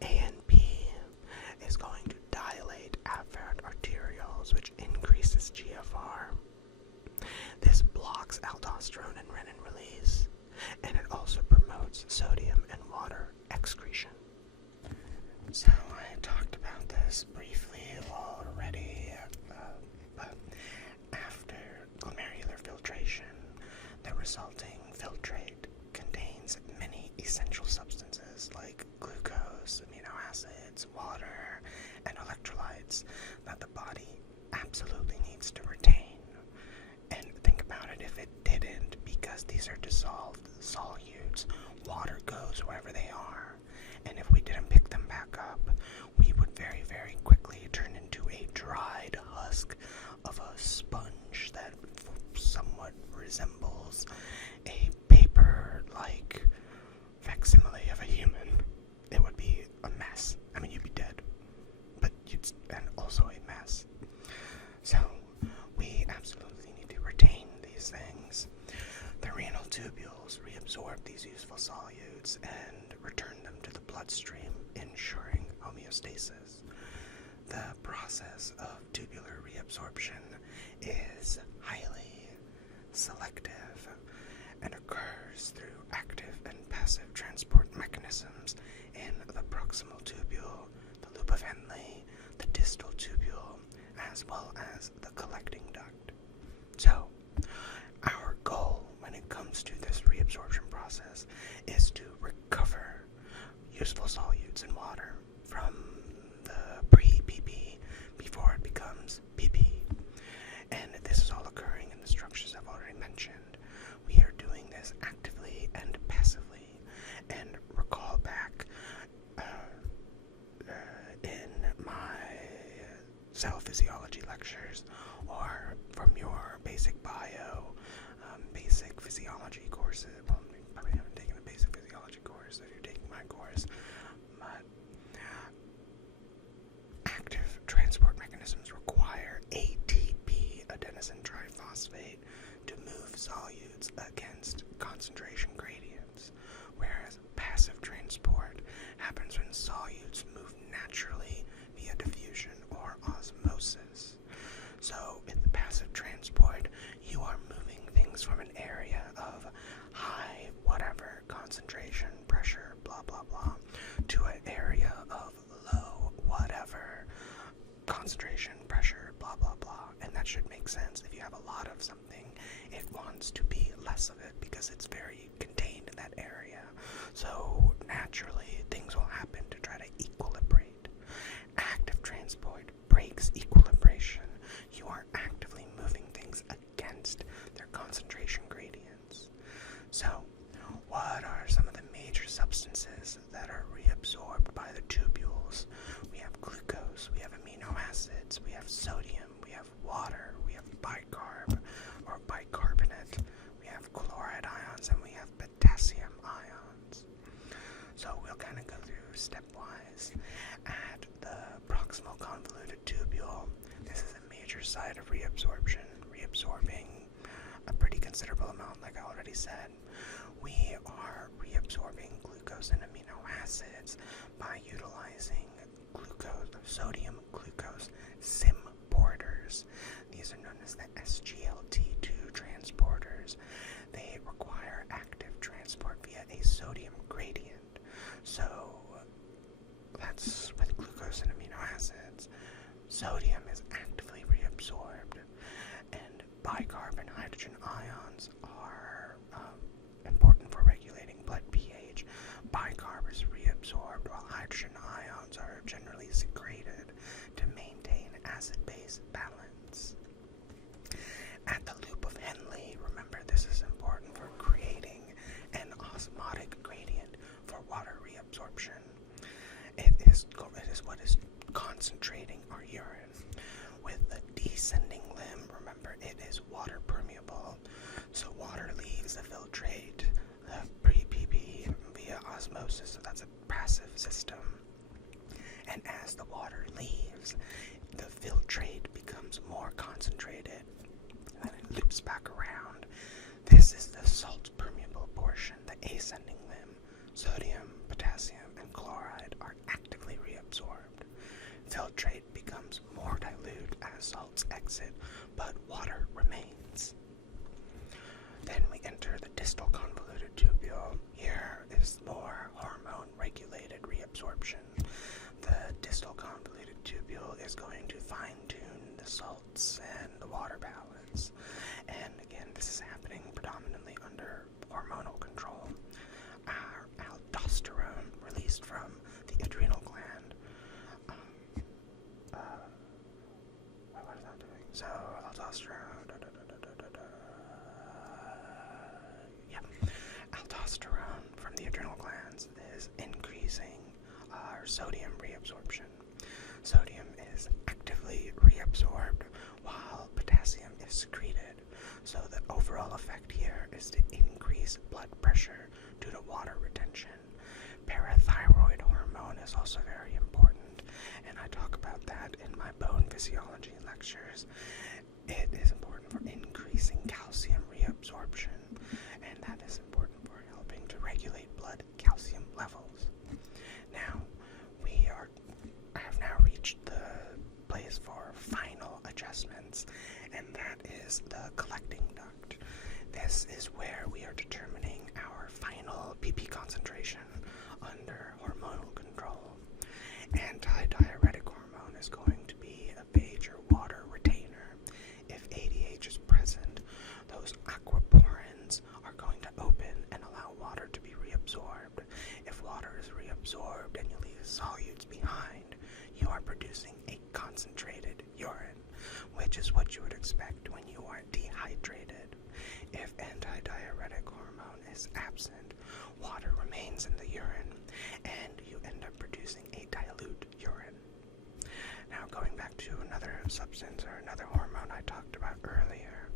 ANP is going to dilate afferent arterioles, which increases GFR. This blocks aldosterone and renin release, and it also promotes sodium and water excretion. So I talked about this briefly already, but after glomerular filtration, the resulting filtrate contains many essential substances like glucose, amino acids, water, and electrolytes that the body absolutely needs to retain. And think about it if it didn't, because these are dissolved solutes. Water goes wherever they are. And if we didn't pick them back up, we would very, very quickly turn into a dried husk of a sponge that somewhat resembles a paper-like facsimile of a human. It would be a mess. I mean, you'd be dead, but and also a mess. So, we absolutely need to retain these things. The renal tubules reabsorb these useful solutes and return them to the bloodstream, ensuring homeostasis. The process of tubular reabsorption is highly selective and occurs through active and passive transport mechanisms in the proximal tubule, the loop of Henle, the distal tubule, as well as the collecting duct. So, our goal when it comes to this reabsorption process is to recover useful solutes in water from the pre-PP before it becomes PP. And this is all occurring in the structures I've already mentioned. We are doing this actively and passively. And recall back in my cell physiology lectures, or from your basic bio, basic physiology courses. Well, you probably haven't taken a basic physiology course if you're taking my course, but active transport mechanisms require ATP, adenosine triphosphate, to move solutes against concentration gradients, whereas passive transport happens when solutes move naturally via diffusion or osmosis. So in the passive transport, you are moving things from an area of high whatever concentration, pressure, blah blah blah, to an area of low whatever concentration, pressure, blah blah blah. And that should make sense. If you have a lot of something, it wants to be less of it because it's very contained in that area. So naturally things will happen to try to equilibrate. Active transport breaks equilibration. You are actively moving things against their concentration gradients. So, what are some of the major substances that are reabsorbed by the tubules? We have glucose, we have amino acids, we have sodium, we have water, we have bicarb or bicarbonate, we have chloride ions, and we have potassium ions. So we'll kind of go through stepwise. At the proximal convoluted tubule, this is a major site of reabsorption, reabsorbing a pretty considerable amount, like I already said. We are reabsorbing glucose and amino acids by utilizing sodium glucose symporters. These are known as the SGLT2 transporters. They require active transport via a sodium gradient. So that's with glucose and amino acids. Sodium is actively reabsorbed, and bicarb and hydrogen ions are is what is concentrating our urine. With the descending limb, remember it is water permeable, so water leaves the filtrate, the pre-PP via osmosis, so that's a passive system. And as the water leaves, the filtrate becomes more concentrated, and then it loops back around. This is the salt permeable portion, the ascending limb. Sodium, potassium, and chloride are actively reabsorbed. Filtrate becomes more dilute as salts exit, but water remains. Then we enter the distal convoluted tubule. Here is more hormone-regulated reabsorption. The distal convoluted tubule is going to fine-tune the salts and the water balance. And again, this is happening predominantly under hormonal control. Our aldosterone released from the adrenal gland. What is that doing? So, aldosterone. Aldosterone from the adrenal glands is increasing our sodium reabsorption. Sodium is actively reabsorbed while potassium is secreted. So the overall effect here is to increase blood pressure due to water retention. Parathyroid hormone is also very important, and I talk about that in my bone physiology lectures. It is important for increasing calcium reabsorption, and that is important for helping to regulate blood calcium levels. Now, have now reached the place for final adjustments, and that is the collecting duct. This is where we are determining our final PP concentration under hormonal control. Antidiuretic hormone is going to be a major water retainer. If ADH is present, those aquaporins are going to open and allow water to be reabsorbed. If water is reabsorbed and you leave solutes behind, you are producing a concentrated urine, which is what you would expect when you are dehydrated. If antidiuretic hormone is absent, water remains in the urine, and you end up producing a dilute urine. Now, going back to another substance or another hormone I talked about earlier,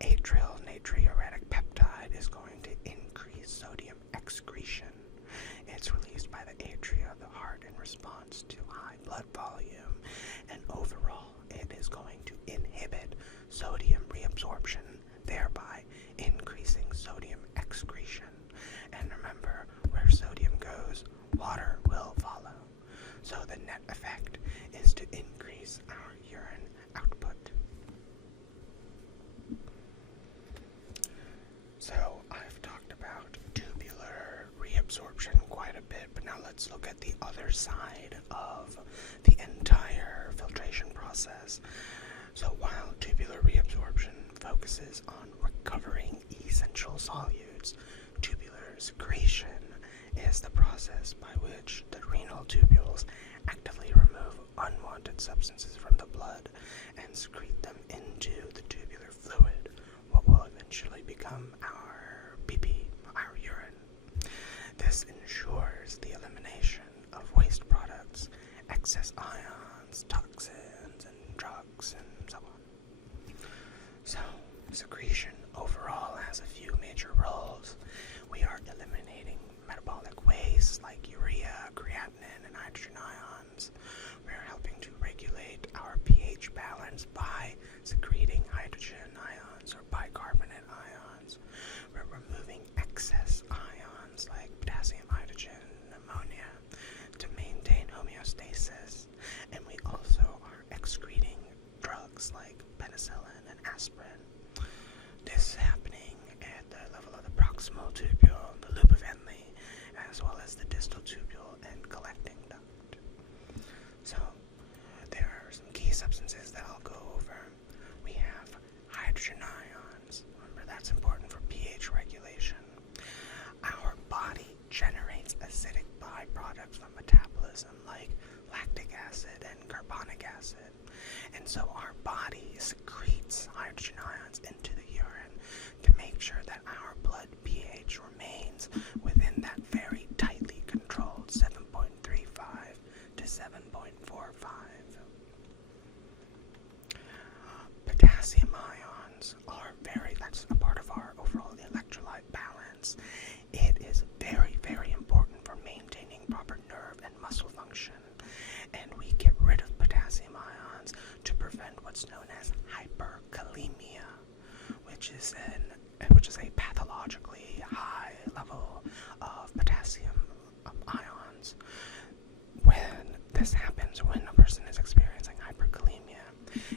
atrial natriuretic peptide is going to increase sodium excretion. It's released by the atria of the heart in response to high blood volume, and overall it is going to inhibit sodium reabsorption, thereby increasing sodium excretion. And remember, where sodium goes, water will follow. So the net effect is to increase our urine output. So I've talked about tubular reabsorption quite a bit, but now let's look at the other side of the entire filtration process. So while tubular reabsorption focuses on recovering essential solutes, tubular secretion is the process by which the renal tubules actively remove unwanted substances from the blood and secrete them into the tubular fluid, what will eventually become our PP, our urine. This ensures the elimination of waste products, excess ions, toxins, and drugs, and so on. So, secretion overall has a few major roles. We are eliminating metabolic waste like urea, creatinine, and hydrogen ions. We are helping to regulate our pH balance by secreting hydrogen ions or bicarbonate ions. We're removing excess ions like potassium, hydrogen, ammonia to maintain homeostasis. And we also are excreting drugs like penicillin and aspirin. This is happening at the level of the proximal tubule, the loop of Henle, as well as the distal tubule and collecting duct. So, there are some key substances that I'll go over. We have hydrogen ions. Remember, that's important for pH regulation. Our body generates acidic byproducts from metabolism like lactic acid and carbonic acid. And so our body secretes hydrogen ions into the urine to make sure that our blood pH remains within that very tightly controlled 7.35 to 7.5 which is a pathologically high level of potassium ions. When this happens, when a person is experiencing hyperkalemia,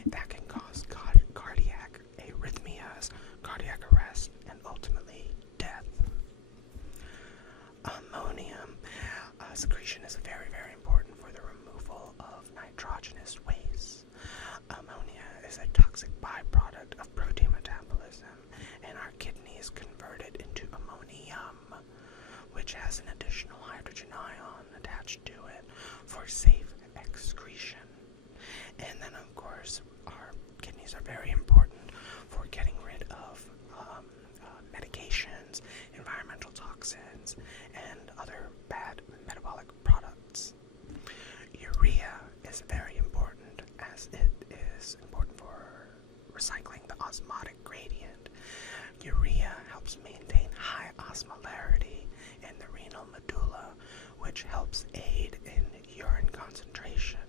that can cause cardiac arrhythmias, cardiac arrest, and ultimately death. Ammonium secretion is very, very important for the removal of nitrogenous waste. Ammonia is a toxic byproduct of protein metabolism, and our kidneys convert it into ammonium, which has an additional hydrogen ion attached to it for safe excretion. And then, of course, our kidneys are very important for getting rid of medications, environmental toxins, and other bad metabolic products. Urea is very important, as it is important for recycling the osmotic gradient. Urea helps maintain high osmolarity in the renal medulla, which helps aid in urine concentration.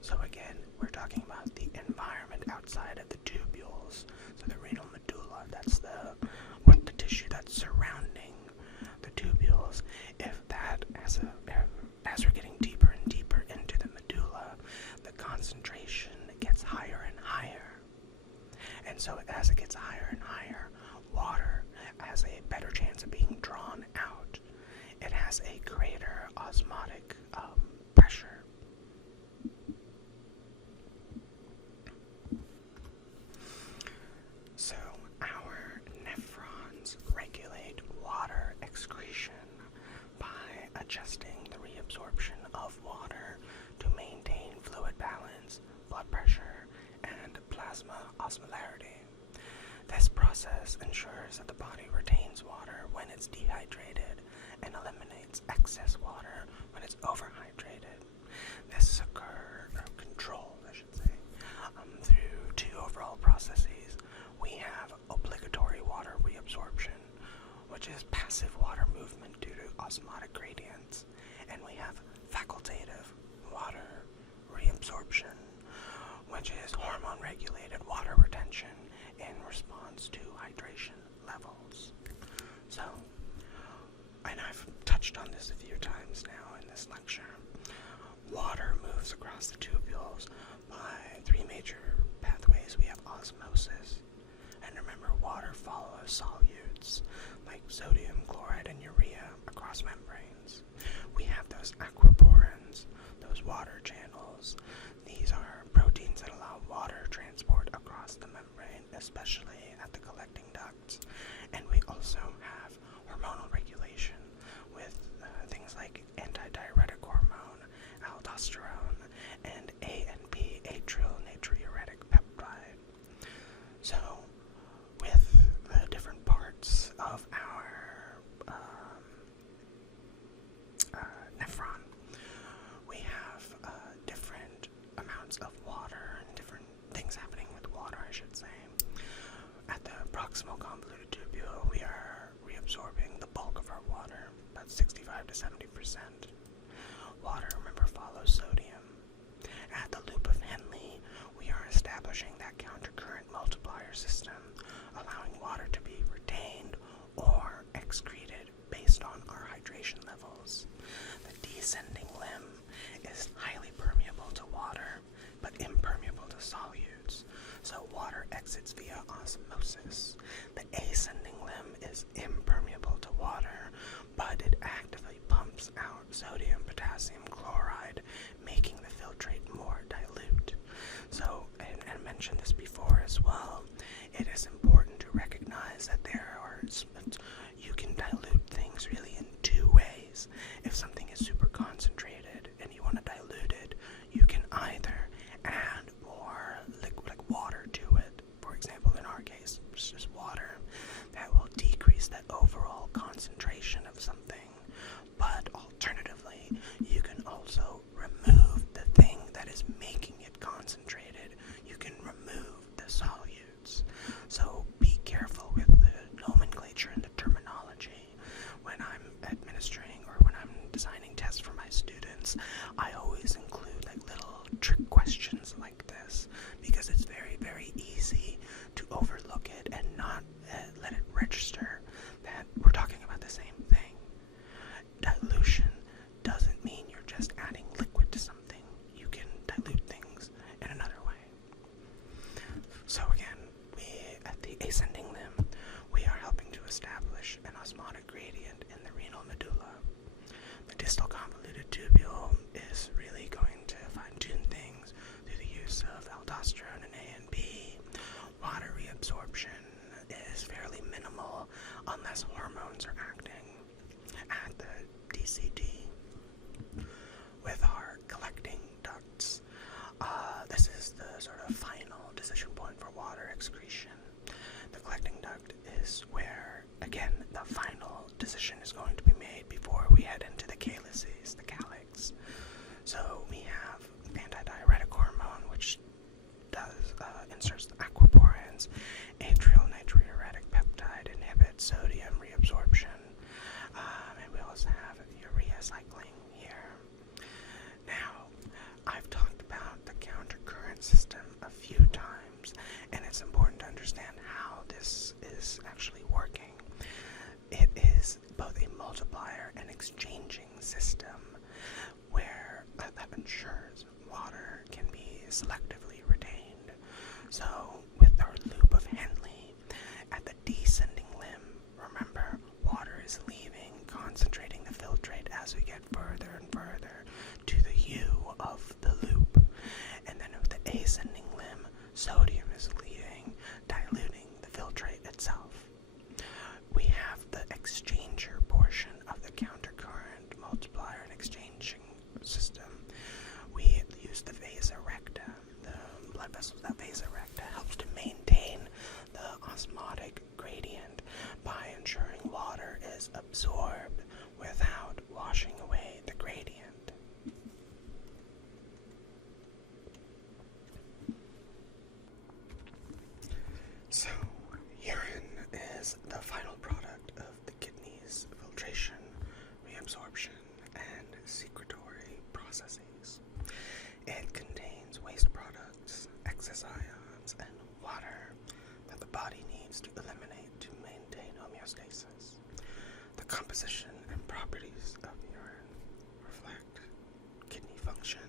So again, we're talking about the environment outside of the tubules. So the renal medulla, that's the tissue that's surrounding the tubules. If that, as we're getting deeper and deeper into the medulla, the concentration gets higher and higher. And so as it gets higher and higher, water has a better chance of being drawn out. It has a greater osmotic pressure. So our nephrons regulate water excretion by adjusting the reabsorption of water to maintain fluid balance, blood pressure, and plasma osmolarity. This process ensures that the body retains water when it's dehydrated and eliminates excess water when it's overhydrated. This controlled, through two overall processes. We have obligatory water reabsorption, which is passive water movement due to osmotic gradients, and we have facultative water reabsorption, which is hormone-regulated water retention in response to hydration levels. So, and I've touched on this a few times now in this lecture, water moves across the tubules by three major pathways. We have osmosis, and remember, water follows solutes like sodium, chloride, and urea across membranes. We have those aquaporins, those water channels. These are proteins that allow water transport across the membrane, especially at the collecting ducts. And we also have hormonal regulation with things like antidiuretic hormone, aldosterone, and ANP, atrial natriuretic peptide. So, with the different parts of our nephron, we have different amounts of water and different things happening with water, I should say. At the proximal convoluted tubule, we are reabsorbing the bulk of our water, about 65 to 70%. Water, remember, follows sodium. At the loop of Henle, we are establishing that countercurrent multiplier system, allowing water to be retained or excreted based on our hydration levels. The descending limb is highly permeable to water, but impermeable to solutes, so water exits via osmosis. The ascending limb is impermeable to water, but it actively pumps out sodium, potassium, chloride, making the filtrate more dilute. So, and I mentioned this before as well, it is unless hormones are acting at the DCD with our collecting ducts. This is the sort of final decision point for water excretion. The collecting duct is where, again, the final decision is going to be made before we head into the calyces, the calyx. So we have antidiuretic hormone, which inserts the aquaporins. Atrial natriuretic peptide inhibits sodium reabsorption. And we also have urea cycling here. Now, I've talked about the countercurrent system a few times, and it's important to understand how this is actually working. It is both a multiplier and exchanging system where that ensures water can be selectively retained. So, with our loop of Henle at the descending limb, remember, water is leaving, concentrating the filtrate as we get further and further to the U of the loop. And then with the ascending limb, sodium is leaving, diluting the filtrate itself. We have the exchanger portion of the countercurrent multiplier and exchanging system. We use the vasa recta, the blood vessels. That vasa recta helps to maintain the osmotic gradient by ensuring water is absorbed without washing away the gradient. So, urine is the final product of the kidneys' filtration, reabsorption, and secretory processes. It contains waste products, excess ions, and water that the body needs to eliminate to maintain homeostasis. The composition and properties of urine reflect kidney function,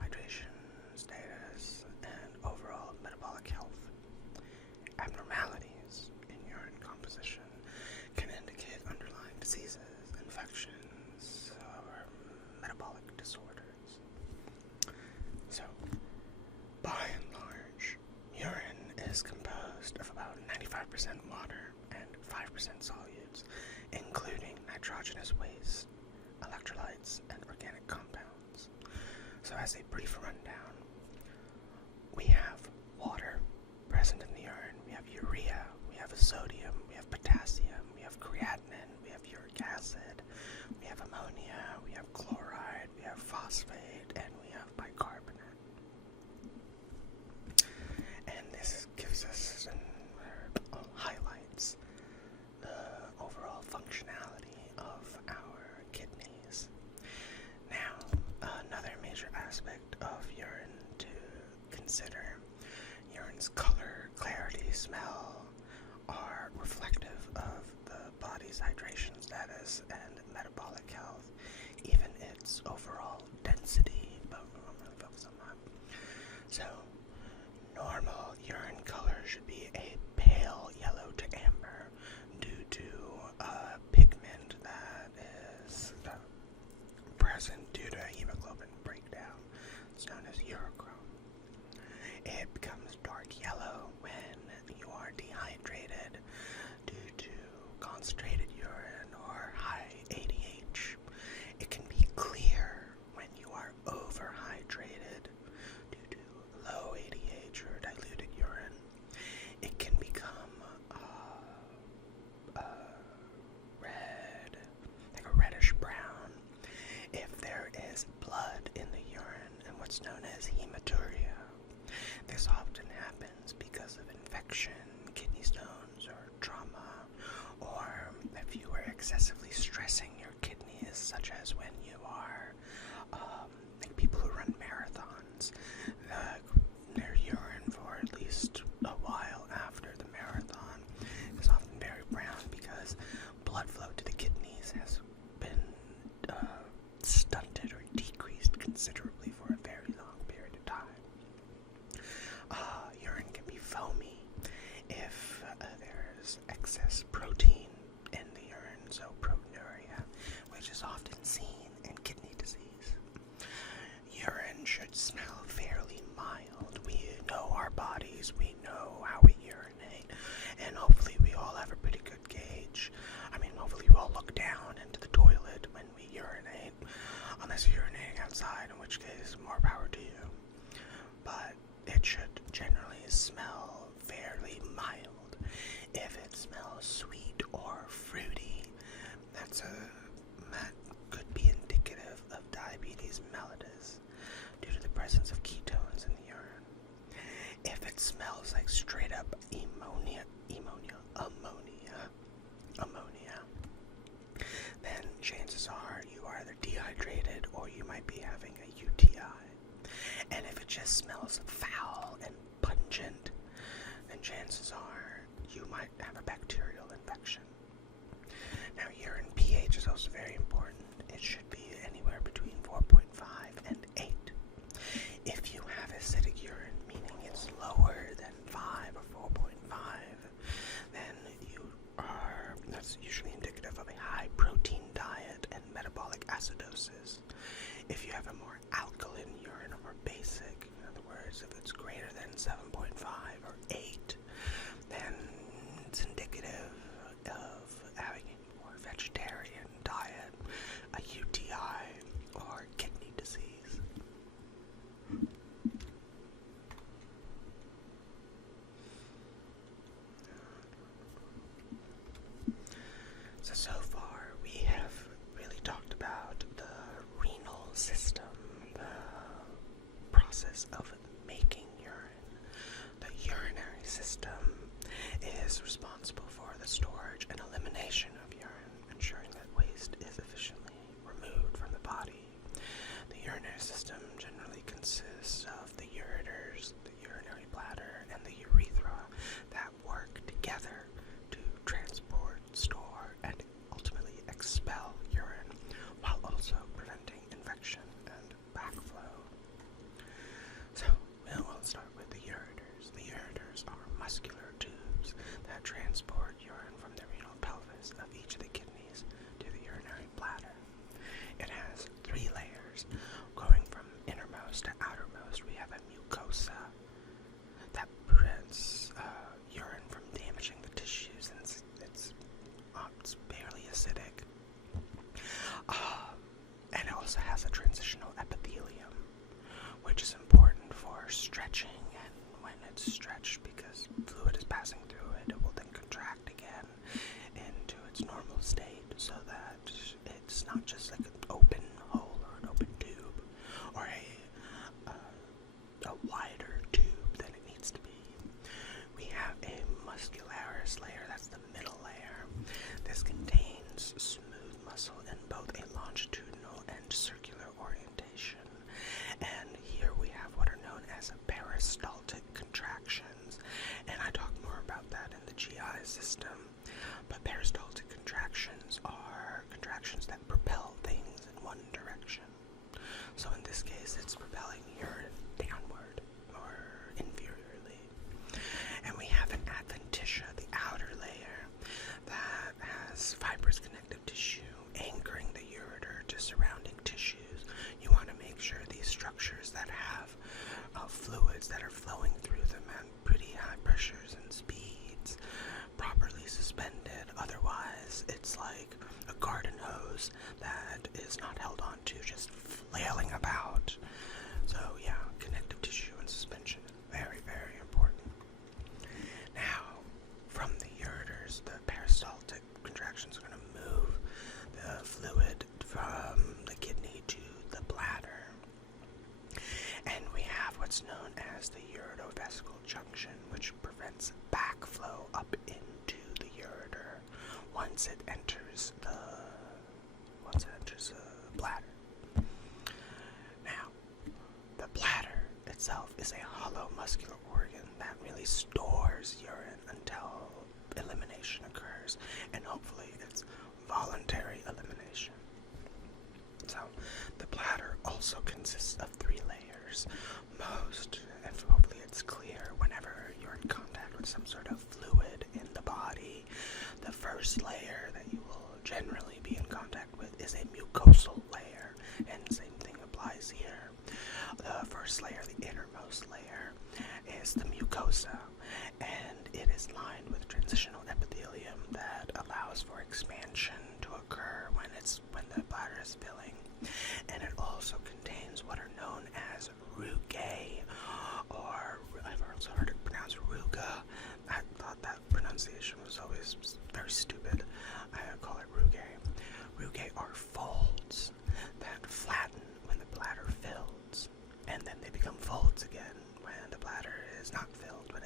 hydration status, and overall metabolic health. Abnormalities in urine composition can indicate underlying diseases, infections, or metabolic disorders. So, by and large, urine is composed of about 95% water and 5% solutes, including nitrogenous waste, electrolytes, and organic compounds. So as a brief rundown, we have water present in the urine, we have urea, we have sodium, we have potassium, we have creatinine, we have uric acid, we have ammonia, we have chloride, we have phosphate, and we have bicarbonate. And this gives us and highlights the overall functionality of our kidneys. Now, another major aspect of urine to consider: urine's color, clarity, smell are reflective of the body's hydration status and metabolic health, even its overall density, but I'm going to focus on that. So, normal urine color should be a pale yellow to amber due to a pigment that is present due to hemoglobin breakdown. It's known as urochrome. It becomes dark yellow when you are dehydrated due to concentrated urine or high ADH. It can be clear smells like straight up ammonia, then chances are you are either dehydrated or you might be having a UTI. And if it just smells foul and pungent, then chances are you might have a bacterial infection. Now, urine pH is also very important. It should be anywhere between 4.5 and 8. If you have acidic urine, meaning it's lower than 5 or 4.5, then that's usually indicative of a high protein diet and metabolic acidosis. If you have a more alkaline urine or basic, in other words, if it's greater than 7.5 or 8, then it's indicative of having a more vegetarian diet, a UTI, or kidney disease. So far we have really talked about the renal system, the process of making urine. The urinary system is responsible for the storage and elimination of urine, ensuring that waste is efficiently removed from the body. The urinary system generally consists of the ureters, the urinary bladder, and the urethra that work together to transport, store, and ultimately expel urine, while also preventing infection and backflow. So, we'll start with the ureters. The ureters are muscular tubes that transport urine from the renal pelvis of each of the kidneys to the urinary bladder. It has 3 layers. Going from innermost to outermost, we have a mucosa that prevents urine from damaging the tissues, and it's barely acidic. And it also has a transitional epithelium, which is important for stretching, and when it's stretched, because fluid is passing through it, it will then contract again into its normal state, so that it's not just like an open hole or an open tube, or a wider tube than it needs to be. We have a muscularis layer, that's the middle layer. This contains smooth muscle in both a longitudinal and circular orientation. And here we have what are known as peristaltic contractions. And I talk more about that in the GI system. But peristaltic contractions are contractions that propel things in one direction. So in this case, it's propelling urine downward or inferiorly. And we have an adventitia, the outer layer, that has fibrous connective tissue anchoring the ureter to surrounding tissues. You want to make sure these structures that have fluids that are flowing through them at pretty high pressures and speeds properly suspended. Otherwise, it's like a garden hose that is not held on to, just flailing about. So yeah, connective tissue and suspension is very, very important. Now, from the ureters, the peristaltic contractions are going to move the fluid from the kidney to the bladder. And we have what's known as the ureterovesical junction, which prevents backflow up into the ureter once it enters the bladder. Now, the bladder itself is a hollow muscular organ that really stores urine until elimination occurs, and hopefully it's voluntary elimination. So, the bladder also consists of 3 layers. And hopefully it's clear whenever you're in contact with some sort of fluid in the body, the first layer that you will generally be in contact with is a mucosal layer, and the same thing applies here. The first layer, the innermost layer, is the mucosa, and it is lined with transitional epithelium that allows for expansion to occur when the bladder is filling. And it also contains what are known as rugae, or I've also heard it pronounced ruga. I thought that pronunciation was always very stupid. I call it rugae. Rugae are folds that flatten when the bladder fills, and then they become folds again when the bladder is not filled, but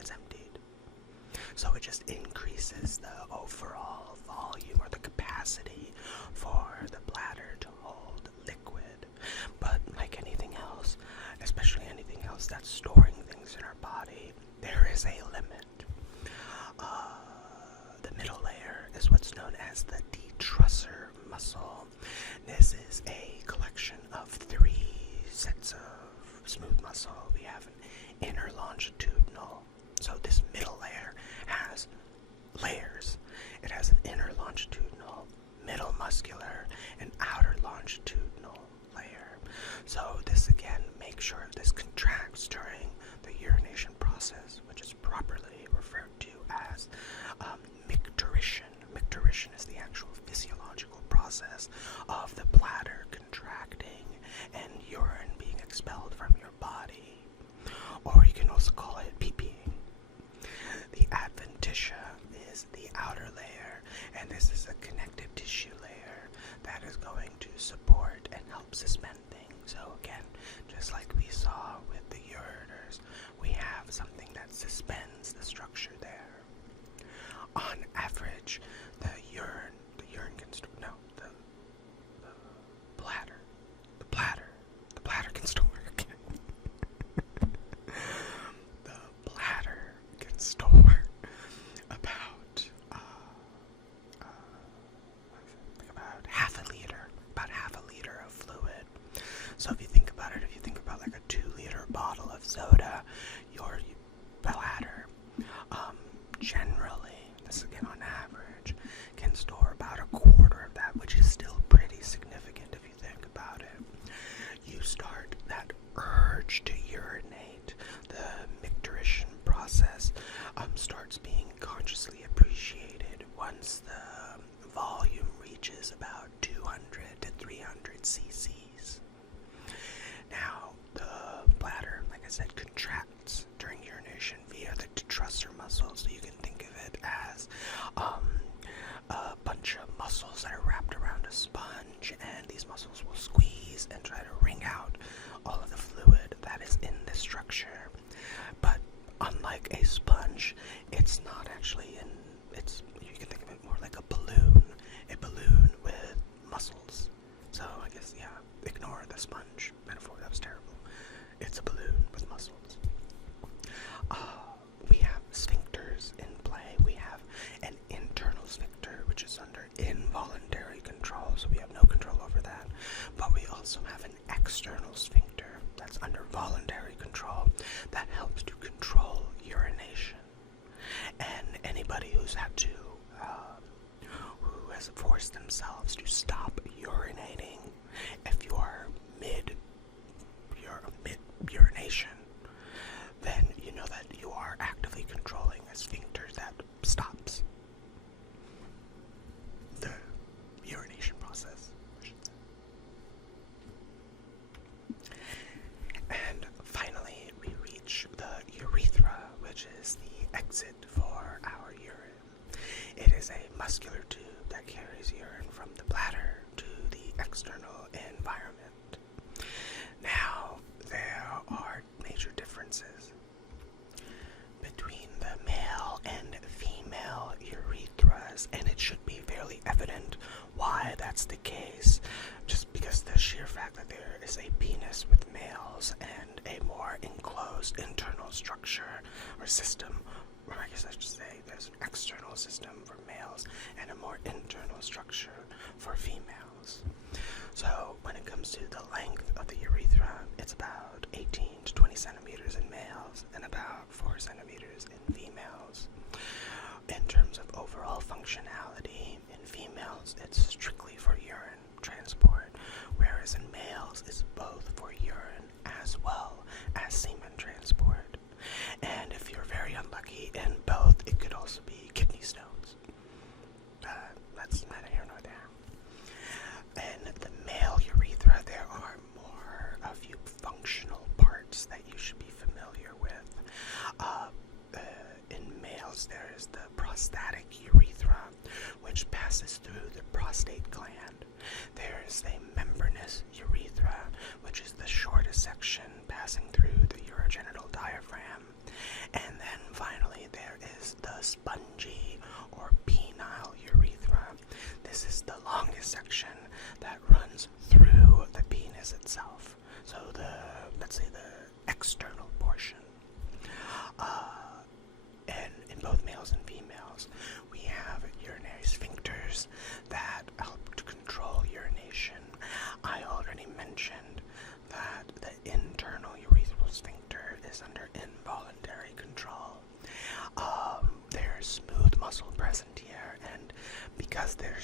as the detrusor muscle. This is a collection of 3 sets of smooth muscle. We have an inner longitudinal. So this middle layer has layers. It has an inner longitudinal, middle muscular, and outer longitudinal layer. So this again makes sure this contracts during the urination process, which is properly referred to as micturition. Micturition is the actual physiological process of the bladder contracting and urine being expelled from your body. Or you can also call it pee-peeing. The adventitia is the outer layer, and this is a connective tissue layer that is going to support and help suspend things. So again, just like we saw with the ureters, we have something that suspends the structure there. On average, the bladder can store the bladder can store about half a liter of fluid. So if you think about it, like a 2-liter bottle of soda, your bladder generally, this again on average, can store about a quarter of that, which is still pretty significant if you think about it. You start that urge to urinate. The micturition process starts being consciously appreciated once the volume reaches about 200 to 300 cc's. Now, the bladder, like I said, contracts during urination via the detrusor muscle, so you can think of it as a bunch of muscles that are wrapped around a sponge, and these muscles will squeeze and try to wring out all of the fluid that is in this structure. But unlike a sponge, it's not actually you can think of it more like a balloon with muscles. So I guess, yeah, ignore the sponge metaphor, that was terrible. It's a balloon with muscles. We have sphincters in play. We have an internal sphincter, which is under involuntary control, so we have no control over that. But we also have an external sphincter that's under voluntary control that helps to control urination. And anybody who has forced themselves to stop urinating, if you are mid urination, then you know that you are actively controlling a sphincter that stops the urination process. And finally, we reach the urethra, which is the exit for our urine. It is a muscular tube that carries urine from the bladder to the external environment. Now, there are major differences between the male and female urethras, and it should be fairly evident why that's the case, just because the sheer fact that there is a penis with males and a more enclosed internal structure or system, or I guess I should say there's an external system for males and a more internal structure for females. So when it comes to the length of the urethra, it's about 18 to 20 centimeters in males and about 4 centimeters in females. In terms of overall functionality, in females, it's strictly for urine transport, whereas in males, it's both for urine as well as semen transport. And if you're very unlucky in both, it could also be kidney stones. That's neither here nor there. In the male urethra, there are a few functional parts that you should be familiar with. In males, there is the prostatic urethra, which passes through the prostate gland. There is a membranous urethra, which is the shortest section passing through the urogenital diaphragm. And then finally, there is the spongy or penile urethra. This is the longest section that runs through the penis itself. So let's say the external portion. And in both males and females, we have urinary sphincters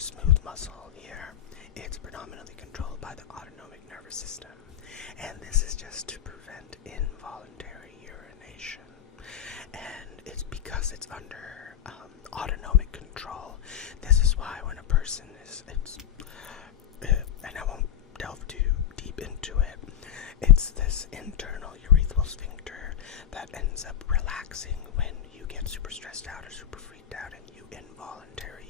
smooth muscle here. It's predominantly controlled by the autonomic nervous system, and this is just to prevent involuntary urination. And it's because it's under autonomic control. This is why when a person and I won't delve too deep into it, it's this internal urethral sphincter that ends up relaxing when you get super stressed out or super freaked out and you involuntarily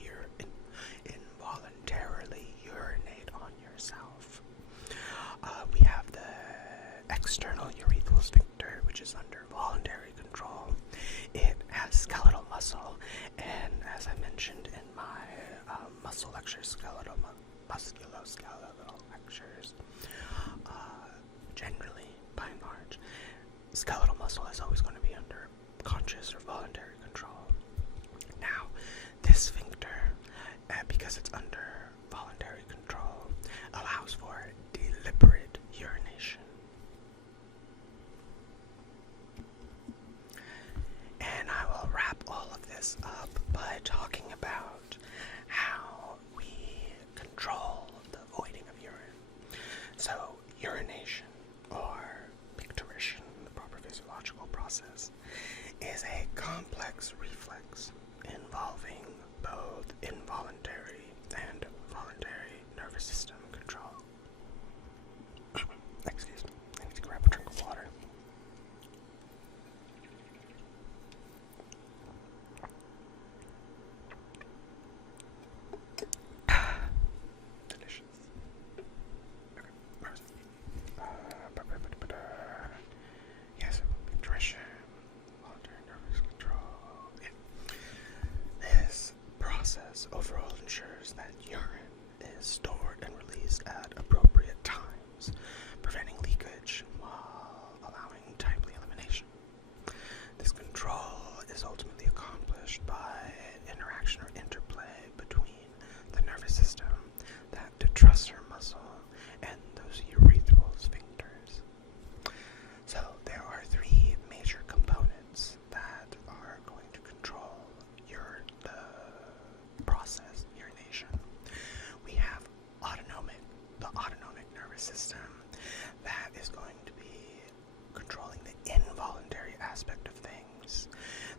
urinate on yourself. We have the external urethral sphincter, which is under voluntary control. It has skeletal muscle, and as I mentioned in my muscle lectures, musculoskeletal lectures, generally, by and large, skeletal muscle is always going to be under conscious or voluntary control. Now, this sphincter, because it's under voluntary control, allows for deliberate urination. And I will wrap all of this up by talking about how we control the voiding of urine. So, urination, or micturition, the proper physiological process, is a complex reflex involving both involuntary and voluntary nervous system control. Excuse me, I need to grab a drink of water. Delicious. Okay, where is it? Yes, micturition, voluntary nervous control. Yeah. This process overall ensures that urine is stored and released at appropriate times, preventing leakage while allowing timely elimination. This control is ultimately accomplished by interaction or interplay between the nervous system, that detrusor muscle, and those urethral sphincters. So there are three major components that are going to control the process, urination. We have the autonomic nervous system, that is going to be controlling the involuntary aspect of things.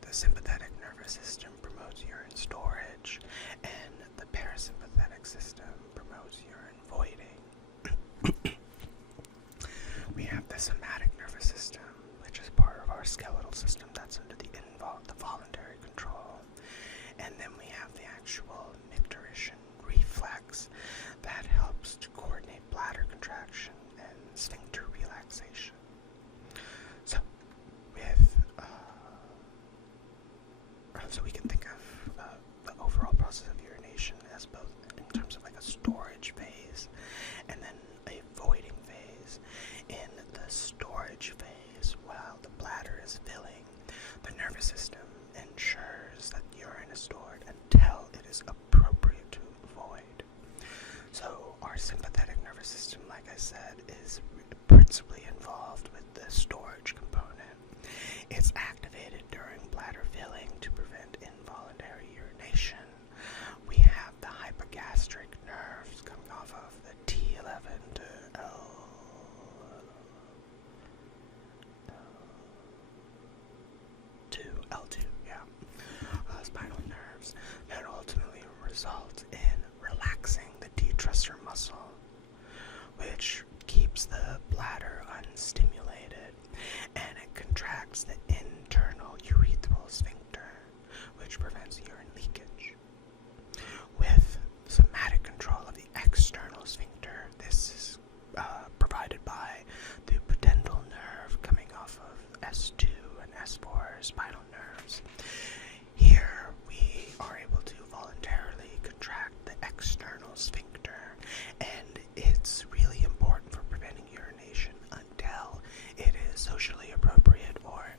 The sympathetic nervous system promotes urine storage, and the parasympathetic system promotes urine voiding. We have the somatic nervous system, which is part of our skeletal system, that's under the voluntary control. And then we have the actual micturition reflex that helps to coordinate bladder contraction and sphincter relaxation. So, so we can think of the overall process of urination as both in terms of like a storage phase and then a voiding phase. In the storage phase, while the bladder is filling, the nervous system ensures that urine is stored until it is appropriate to void. So our sympathetic nervous system, like I said, is principally involved with the storage component. It's activated during bladder filling to prevent involuntary urination. We have the hypogastric nerves coming off of the T11 to L2, spinal nerves that ultimately result in relaxing the detrusor muscle, which keeps the bladder unstimulated, and it contracts the internal urethral sphincter, which prevents urine leakage. With somatic control of the external sphincter, this is provided by the pudendal nerve coming off of S2 and S4 spinal nerves. Here we are able to voluntarily contract the external sphincter, and it's really important for preventing urination until it is socially appropriate, or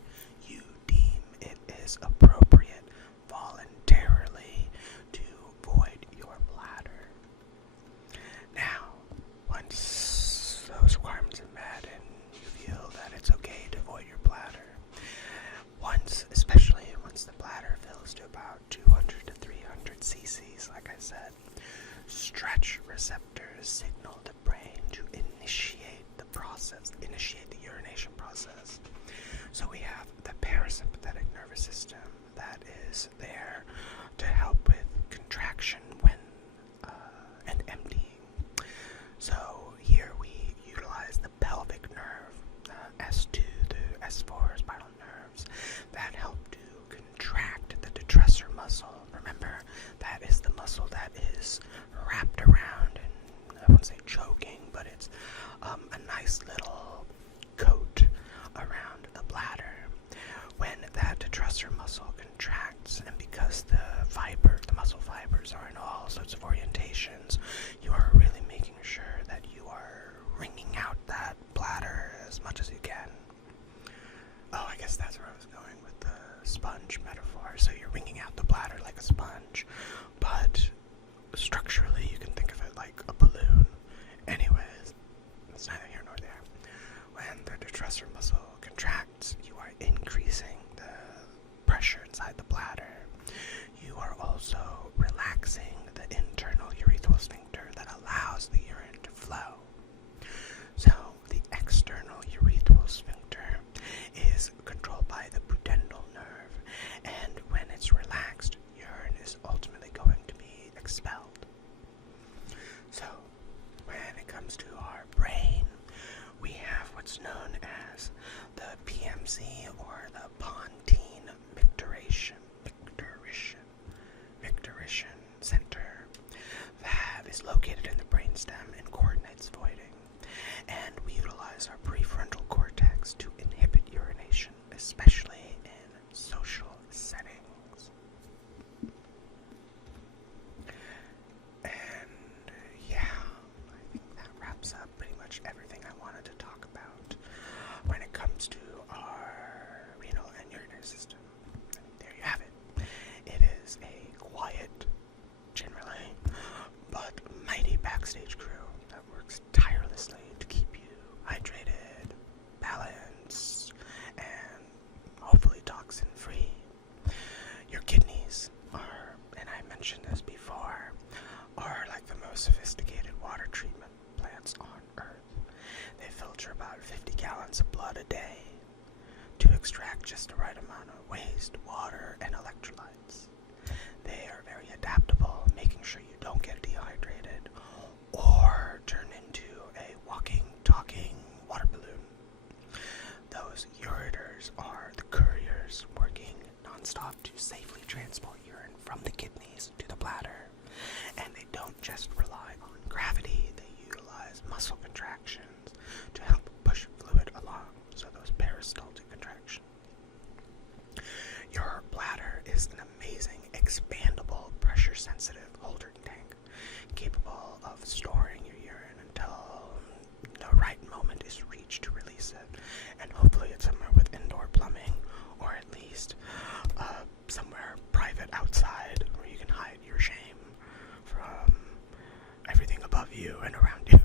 you deem it is appropriate voluntarily to void your bladder. Now, once those requirements are met and you feel that it's okay to void your bladder, especially once the bladder fills to about 200 to 300 cc's, like I said, stretch receptors signal the brain to initiate the urination process. So we have the parasympathetic nervous system that is there to help with contraction and emptying. So here we utilize the pelvic nerve, the S2 to S4 spinal nerves that help to contract the detressor muscle. Remember, that is the muscle that is wrapped around, and I wouldn't say choking, but it's a nice little coat around the bladder. When that detressor muscle contracts, and because the muscle fibers are in all sorts of orientations, you are really making sure that you are wringing out that bladder as much as you can. Oh, I guess that's where I was going with the sponge metaphor. So you're wringing out the bladder like a sponge, but structurally you can think of it like a balloon. Anyways, it's neither here nor there. When the detressor muscle contracts, you are increasing the pressure inside the bladder. You are also relaxing the internal urethral sphincter that allows the urine to flow. So the external urethral sphincter is controlled by the pudendal nerve, and when it's relaxed, urine is ultimately going to be expelled. So when it comes to our brain, we have what's known as the PMC, or the pontine micturition center, that is located in the brainstem and coordinates voiding. And we utilize our prefrontal cortex to inhibit urination, especially in social settings. And yeah, I think that wraps up pretty much everything I wanted to talk about when it comes to our renal and urinary system. And there you have it. It is a quiet, generally, but mighty backstage crew that works tirelessly to keep you hydrated, balanced, and hopefully toxin-free. Your kidneys are, and I mentioned this before, are like the most sophisticated water treatment plants on Earth. They filter about 50 gallons of blood a day to extract just the right amount of waste, water, and electrolytes. They are very adaptable, making sure you don't get dehydrated or turn into a walking, talking water balloon. Those ureters are the couriers working nonstop to safely transport urine from the kidneys to the bladder. And they don't just rely on gravity, they utilize muscle contractions to help push fluid along, so those peristaltic contractions. Your bladder is an amazing, expandable, pressure-sensitive holding tank, capable of storing your urine until the right moment is reached to release it. And hopefully it's somewhere with indoor plumbing, or at least somewhere private outside where you can hide your shame from everything above you and around you.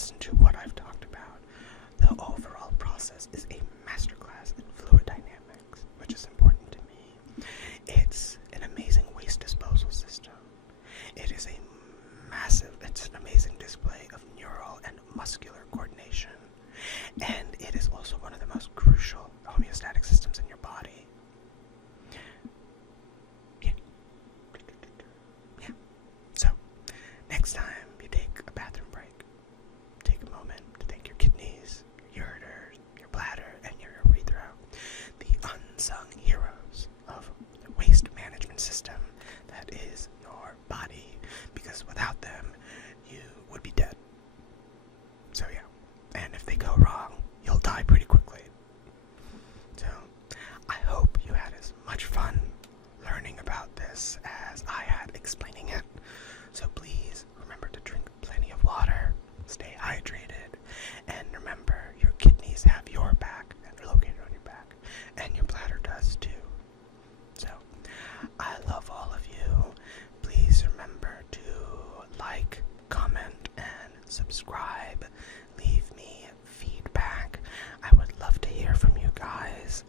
listen to what I've talked about, the overall process is a masterclass in fluid dynamics, which is important to me. It's an amazing waste disposal system. It's an amazing display of neural and muscular coordination. And it is also one of the most crucial homeostatic systems in your body. Yeah. So, next time you take a bathroom break, take a moment to thank your kidneys, your ureters, your bladder, and your urethra, the unsung heroes of the waste management system that is your body, because without them, you would be dead. So yeah, and if they go wrong, you'll die pretty quickly. So, I hope you had as much fun learning about this as I had explaining it. So please remember to drink plenty of water, stay hydrated, and remember your kidneys have your back, and they're located on your back, and your bladder does too. So, I love all of you. Please remember to like, comment, and subscribe. Leave me feedback. I would love to hear from you guys.